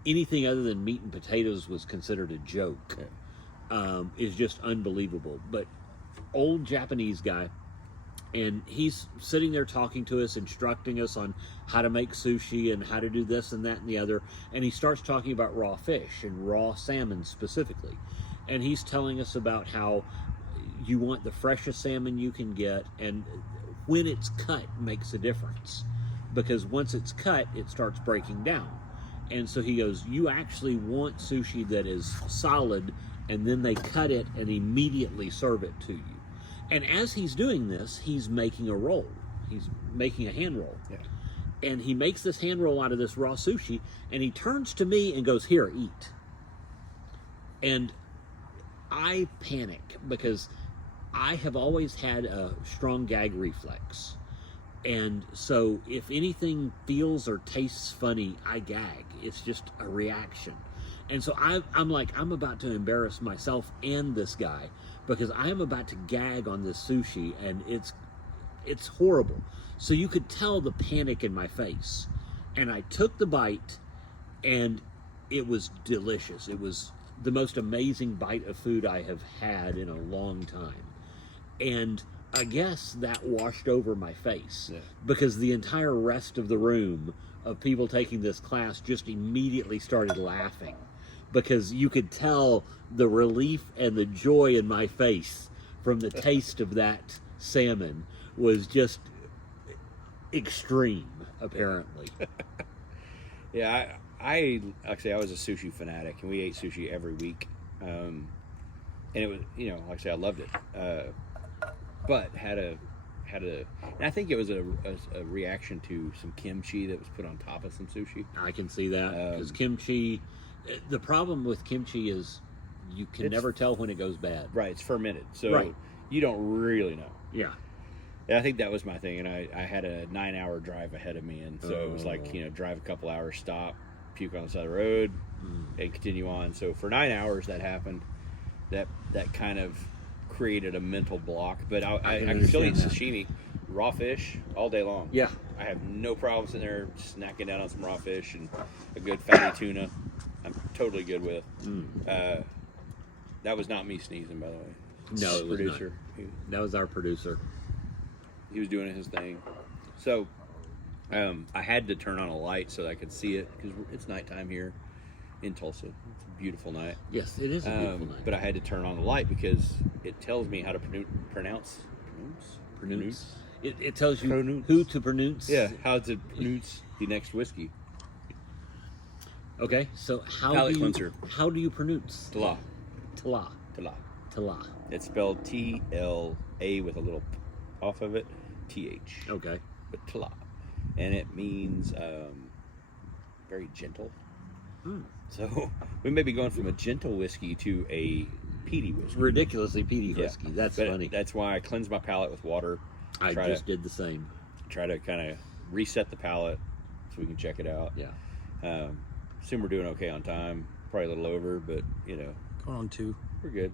anything other than meat and potatoes was considered a joke, is just unbelievable. But old Japanese guy And he's sitting there talking to us, instructing us on how to make sushi and how to do this and that and the other. And he starts talking about raw fish and raw salmon specifically. And he's telling us about how you want the freshest salmon you can get, and when it's cut makes a difference. Because once it's cut, it starts breaking down. And so he goes, you actually want sushi that is solid, and then they cut it and immediately serve it to you. And as he's doing this, he's making a roll. He's making a hand roll. Yeah. And he makes this hand roll out of this raw sushi, and he turns to me and goes, here, eat. And I panic because I have always had a strong gag reflex. And so if anything feels or tastes funny, I gag. It's just a reaction. And so I'm like, I'm about to embarrass myself and this guy, because I am about to gag on this sushi, and it's horrible. So you could tell the panic in my face. And I took the bite, and it was delicious. It was the most amazing bite of food I have had in a long time. And I guess that washed over my face, because the entire rest of the room of people taking this class just immediately started laughing, because you could tell the relief and the joy in my face from the taste of that salmon was just extreme, apparently. Yeah, I actually, I was a sushi fanatic, and we ate sushi every week. And it was, like I say, I loved it. But had a, and I think it was a reaction to some kimchi that was put on top of some sushi. I can see that, because kimchi, the problem with kimchi is you can never tell when it goes bad. Right, it's fermented, so you don't really know. Yeah. And I think that was my thing, and I had a 9-hour drive ahead of me, and so it was like, drive a couple hours, stop, puke on the side of the road, and continue on. So for 9 hours that happened. That kind of created a mental block. But I can still eat sashimi, raw fish, all day long. Yeah. I have no problem sitting there snacking down on some raw fish and a good fatty tuna. I'm totally good with. That was not me sneezing, by the way. No, it was producer. not. That was our producer. He was doing his thing. So I had to turn on a light so that I could see it, because it's nighttime here in Tulsa. It's a beautiful night. Yes, it is a beautiful night. But I had to turn on the light because it tells me how to pronounce. It tells you who to pronounce. Yeah, how to pronounce the next whiskey. Okay, so how do you pronounce? Tala. Tala. Tala. Tala. It's spelled T-L-A with a little off of it, T-H. Okay. But Tala. And it means very gentle. So we may be going from a gentle whiskey to a peaty whiskey. Ridiculously peaty whiskey. That's funny. That's why I cleanse my palate with water. I just did the same. Try to kind of reset the palate so we can check it out. Yeah. Assume we're doing okay on time. Probably a little over, but Going on 2. we're good.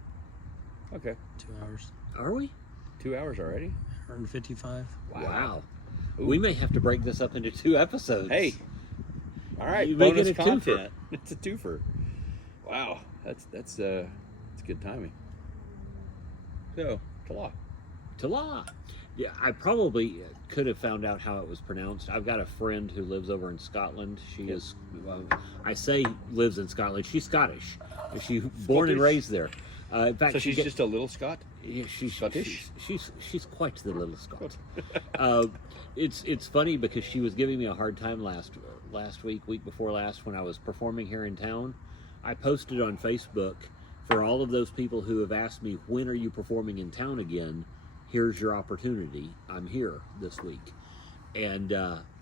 Okay. 2 hours. Are we? 2 hours already? 155. Wow. Ooh. We may have to break this up into 2 episodes. Hey. All right. You make bonus it a content. twofer. It's a twofer. Wow. That's good timing. So, Tala. Tala. Yeah, I probably could have found out how it was pronounced. I've got a friend who lives over in Scotland. She is, I say lives in Scotland. She's Scottish. She's born and raised there. In fact, So she's just a little Scot? Yeah, she's Scottish? She's quite the little Scot. It's funny because she was giving me a hard time last week before last, when I was performing here in town. I posted on Facebook for all of those people who have asked me, when are you performing in town again? Here's your opportunity. I'm here this week. And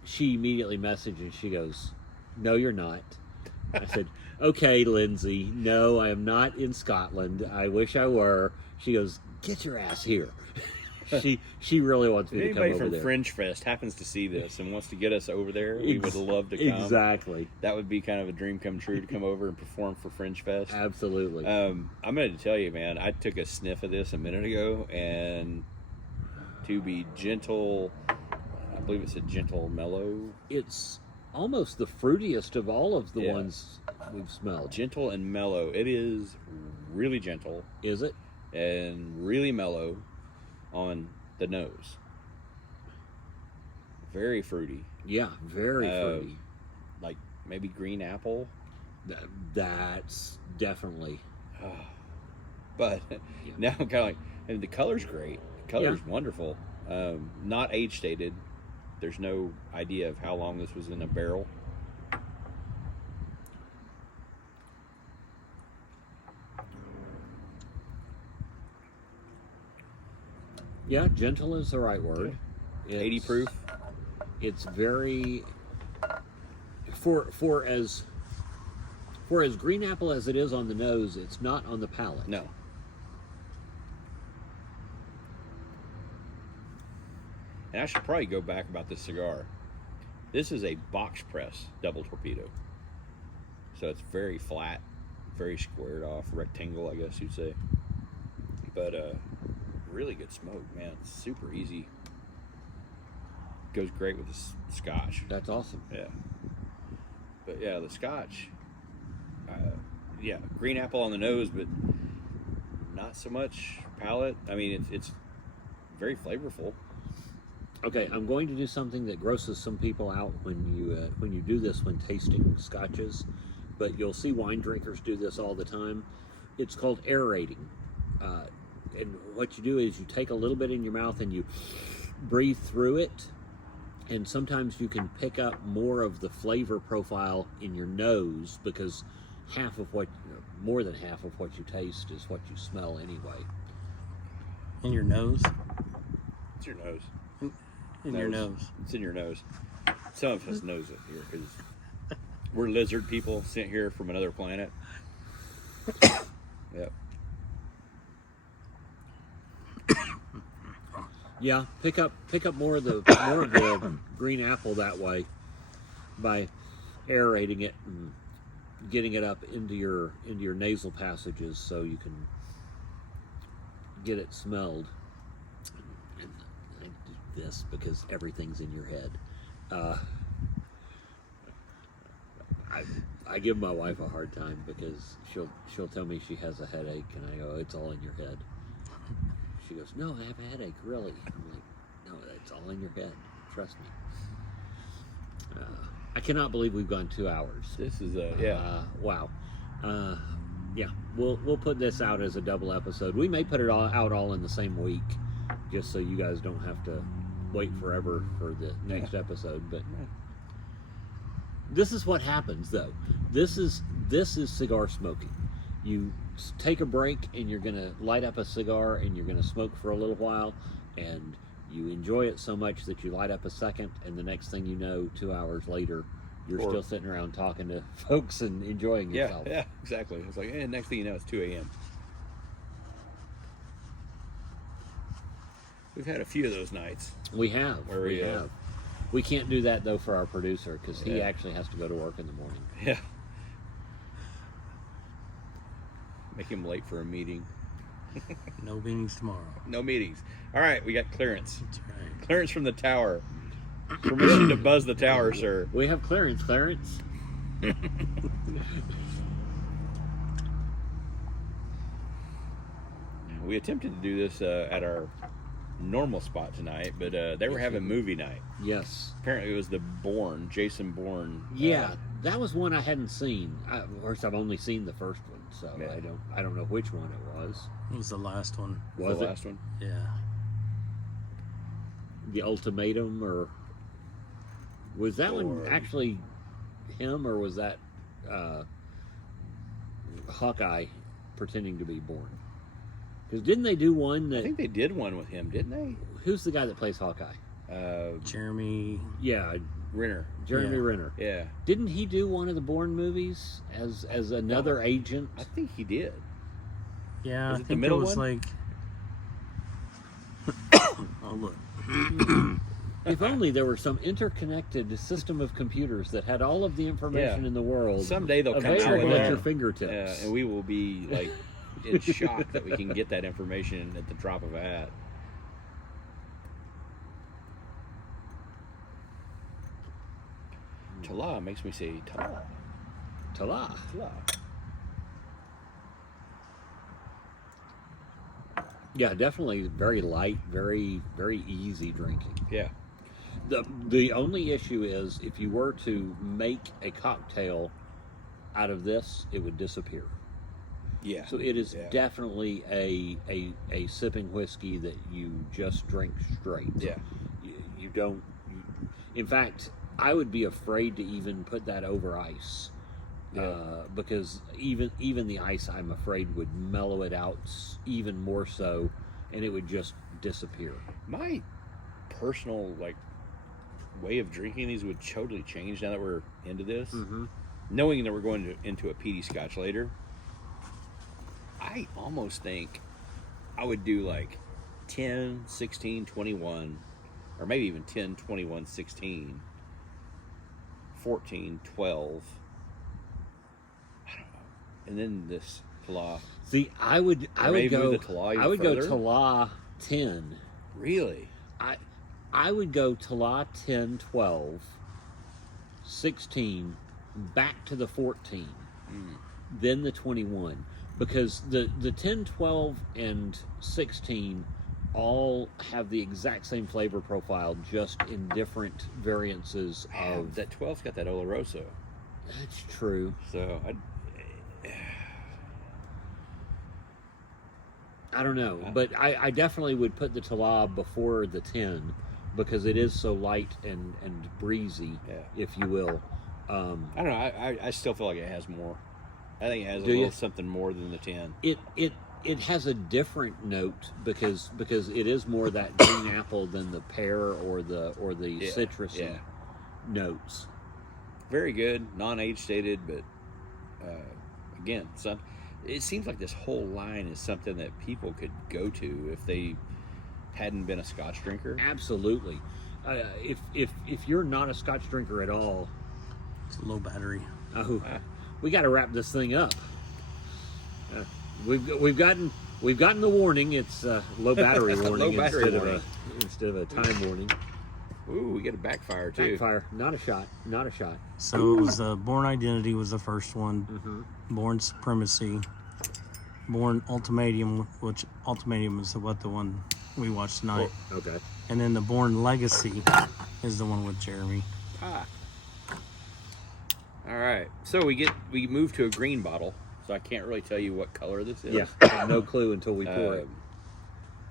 she immediately messaged and she goes, no, you're not. I said, okay, Lindsay, no, I am not in Scotland. I wish I were. She goes, get your ass here. She really wants me to come over Anybody from there. Fringe Fest happens to see this and wants to get us over there, we would love to come. Exactly. That would be kind of a dream come true, to come over and perform for Fringe Fest. Absolutely. I'm going to tell you, man, I took a sniff of this a minute ago, and to be gentle, I believe it's a gentle mellow. It's almost the fruitiest of all of the ones we've smelled. Gentle and mellow. It is really gentle Is it? and really mellow on the nose. Very fruity. Yeah, very fruity. Like maybe green apple. That's definitely. But now I'm kind of like, and the color's great. The color's wonderful. Not age stated. There's no idea of how long this was in a barrel. Yeah, gentle is the right word. 80 proof. It's very for as green apple as it is on the nose, it's not on the palate. No. And I should probably go back about this cigar. This is a box press double torpedo. So it's very flat, very squared off, rectangle, I guess you'd say. But really good smoke, man. It's super easy. Goes great with the Scotch. That's awesome. Yeah. But yeah, the Scotch, green apple on the nose, but not so much palate. I mean, it's very flavorful. Okay, I'm going to do something that grosses some people out when you do this when tasting scotches, but you'll see wine drinkers do this all the time. It's called aerating, and what you do is you take a little bit in your mouth and you breathe through it, and sometimes you can pick up more of the flavor profile in your nose because more than half of what you taste is what you smell anyway. In your nose? It's your nose. In your nose. It's in your nose. Some of us knows it here because we're lizard people sent here from another planet. Yep. Yeah, pick up more of the green apple that way by aerating it and getting it up into your nasal passages so you can get it smelled. And I do this because everything's in your head. I give my wife a hard time because she'll tell me she has a headache and I go, it's all in your head. She goes, no, I have a headache, really. I'm like, no, it's all in your head. Trust me. I cannot believe we've gone 2 hours. This is wow. Yeah, we'll put this out as a double episode. We may put it out all in the same week, just so you guys don't have to wait forever for the next episode. But this is what happens, though. This is cigar smoking. You take a break and you're going to light up a cigar and you're going to smoke for a little while, and you enjoy it so much that you light up a second, and the next thing you know, 2 hours later, you're still sitting around talking to folks and enjoying yourself. Yeah, exactly. It's like, next thing you know, it's 2 a.m. We've had a few of those nights. We have. We have. We can't do that, though, for our producer, because he actually has to go to work in the morning. Yeah. Make him late for a meeting. No meetings tomorrow. No meetings. All right, we got clearance. That's right. Clearance from the tower. Permission to buzz the tower, sir. We have clearance, Clarence. We attempted to do this at our normal spot tonight, but they were having movie night. Yes. Apparently it was the Bourne, Jason Bourne. Yeah, that was one I hadn't seen. Of course, I've only seen the first one, so I don't know which one it was. It was the last one. Was the it? last one? Yeah. The Ultimatum, or was that one actually him, or was that Hawkeye pretending to be Bourne? Because didn't they do one that... I think they did one with him, didn't they? Who's the guy that plays Hawkeye? Jeremy... Yeah, Renner. Jeremy Renner. Yeah. Didn't he do one of the Bourne movies as another agent? I think he did. Yeah, Was I it the think middle it was one? like... Oh, look. If only there were some interconnected system of computers that had all of the information in the world. Someday they'll come out available with at your that. fingertips. Yeah, and we will be like in shock that we can get that information at the drop of a hat. Tala makes me say Tala. Tala. Tala. Yeah, definitely very light, very, very easy drinking. Yeah. The only issue is if you were to make a cocktail out of this, it would disappear. Yeah. So it is Yeah. definitely a sipping whiskey that you just drink straight. Yeah. You don't. In fact, I would be afraid to even put that over ice. Because even the ice, I'm afraid, would mellow it out even more so, and it would just disappear. My personal way of drinking these would totally change now that we're into this. Mm-hmm. Knowing that we're going into a peaty Scotch later, I almost think I would do 10, 16, 21, or maybe even 10, 21, 16, 14, 12. I don't know. And then this Tala. See, I would maybe go the Tala even I would go further? Tala 10. Really? I would go Tala 10, 12, 16, back to the 14, then the 21. Because the 10, 12, and 16 all have the exact same flavor profile, just in different variances of... That 12's got that Oloroso. That's true. So, I don't know, but I definitely would put the Tala before the 10 because it is so light and breezy, if you will. I don't know. I still feel like it has more. I think it has something more than the 10. It has a different note because it is more that green apple than the pear or the citrusy notes. Very good, non-age stated, but again, it seems like this whole line is something that people could go to if they hadn't been a Scotch drinker. Absolutely. If you're not a Scotch drinker at all, It's a low battery. we got to wrap this thing up. We've gotten the warning. It's low battery warning, Low battery warning. Instead of a time warning. Ooh, we get a backfire too. Backfire, not a shot. So it was Born Identity was the first one. Mm-hmm. Born Supremacy. Born Ultimatum, which Ultimatum is the one we watched tonight. Oh, okay. And then the Born Legacy is the one with Jeremy. All right. So we move to a green bottle. So I can't really tell you what color this is. Yeah, I have no clue until we pour it.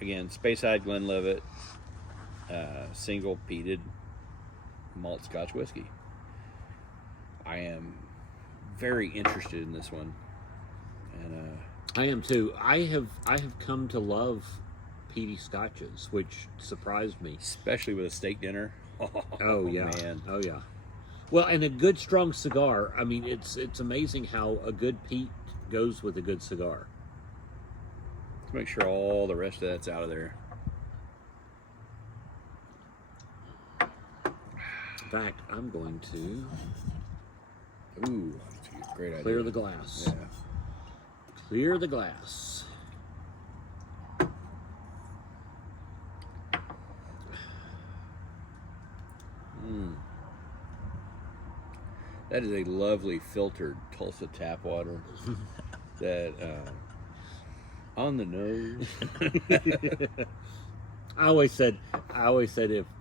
Again, Speyside Glenlivet, single peated malt Scotch whiskey. I am very interested in this one, and I am too. I have come to love peaty Scotches, which surprised me. especially with a steak dinner. Oh yeah, man. oh yeah. Well, and a good strong cigar. I mean, it's amazing how a good peat goes with a good cigar. Let's make sure all the rest of that's out of there. In fact, I'm going to Ooh, that's a great idea. clear the glass. Yeah. Clear the glass. That is a lovely filtered Tulsa tap water. That on the nose. I always said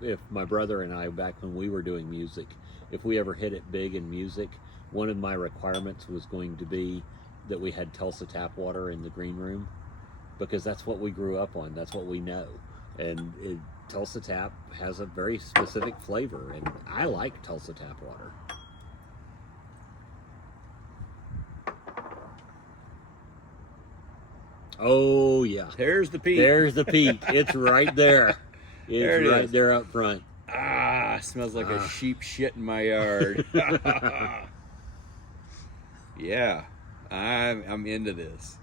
if my brother and I, back when we were doing music, if we ever hit it big in music, one of my requirements was going to be that we had Tulsa tap water in the green room, because that's what we grew up on. That's what we know. And Tulsa tap has a very specific flavor, and I like Tulsa tap water. Oh yeah. There's the peat. There's the peat. It's right there. It's There it right is. there up front. Smells like a sheep shit in my yard. Yeah, I'm into this.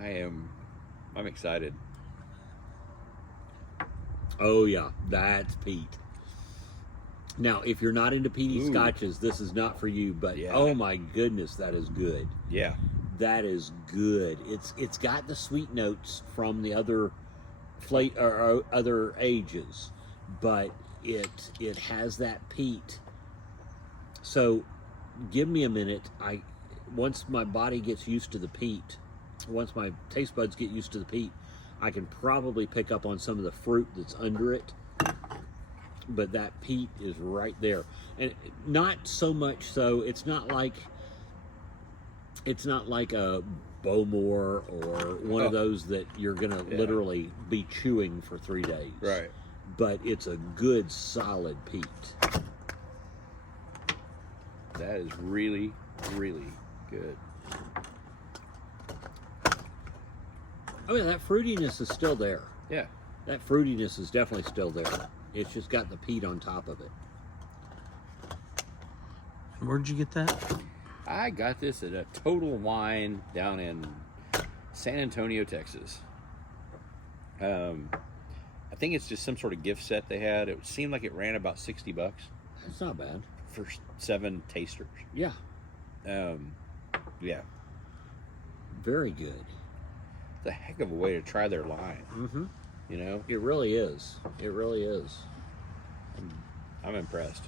I'm excited. Oh yeah, that's peat. Now, if you're not into peaty Ooh. Scotches, this is not for you. But Yeah. oh my goodness, that is good. Yeah. That is good. It's got the sweet notes from the other or other ages, but it has that peat. So, give me a minute. Once my body gets used to the peat, once my taste buds get used to the peat, I can probably pick up on some of the fruit that's under it. but that peat is right there, and not so much so. It's not like a Bowmore or one of those that you're gonna literally be chewing for 3 days. Right. But it's a good solid peat. That is really, really good. Oh yeah, that fruitiness is still there. Yeah. That fruitiness is definitely still there. It's just got the peat on top of it. Where'd you get that? I got this at a Total Wine down in San Antonio, Texas. I think it's just some sort of gift set they had. It seemed like it ran about $60 That's not bad. for 7 tasters. Yeah. Yeah. Very good. It's a heck of a way to try their line. Mm-hmm. You know? It really is. It really is. I'm impressed.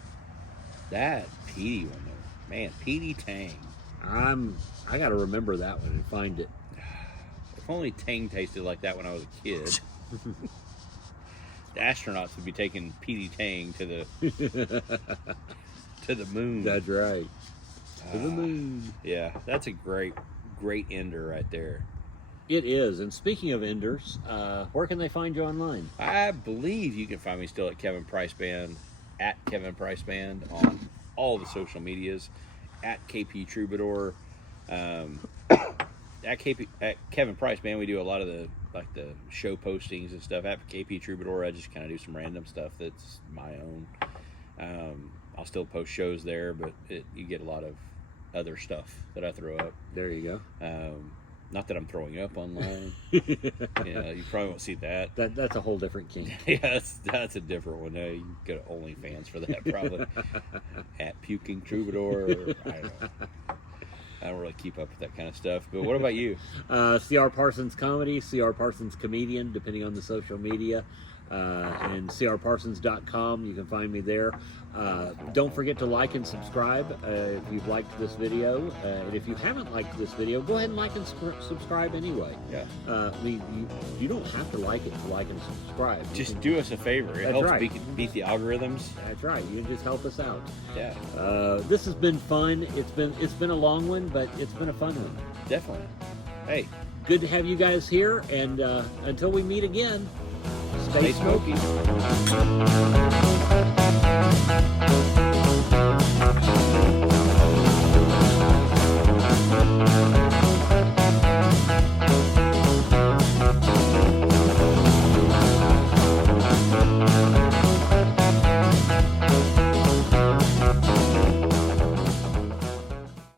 That peaty one though. Man, peaty tang. I gotta remember that one and find it. If only tang tasted like that when I was a kid. The astronauts would be taking peaty tang to the to the moon. That's right. To the moon. Yeah, that's a great ender right there. It is. And speaking of enders, where can they find you online? I believe you can find me still at Kevin Price Band, at Kevin Price Band on all the social medias, at KP Troubadour, at Kevin Price Band. We do a lot of the show postings and stuff. At KP Troubadour, I just kind of do some random stuff that's my own. I'll still post shows there, but you get a lot of other stuff that I throw up. There you go. Not that I'm throwing up online. Yeah, you probably won't see that. That's a whole different kink. Yeah, that's a different one. You can go to OnlyFans for that probably. At Puking Troubadour. I don't know. I don't really keep up with that kind of stuff. But what about you? CR Parsons Comedy, CR Parsons Comedian, depending on the social media. And crparsons.com. You can find me there. Don't forget to like and subscribe if you've liked this video. And if you haven't liked this video, go ahead and like and subscribe anyway. Yeah. I mean, you don't have to like it to like and subscribe. Just do us a favor. It helps beat the algorithms. That's right. You can just help us out. Yeah. This has been fun. It's been a long one, but it's been a fun one. Definitely. Hey. Good to have you guys here. And until we meet again, stay smoky.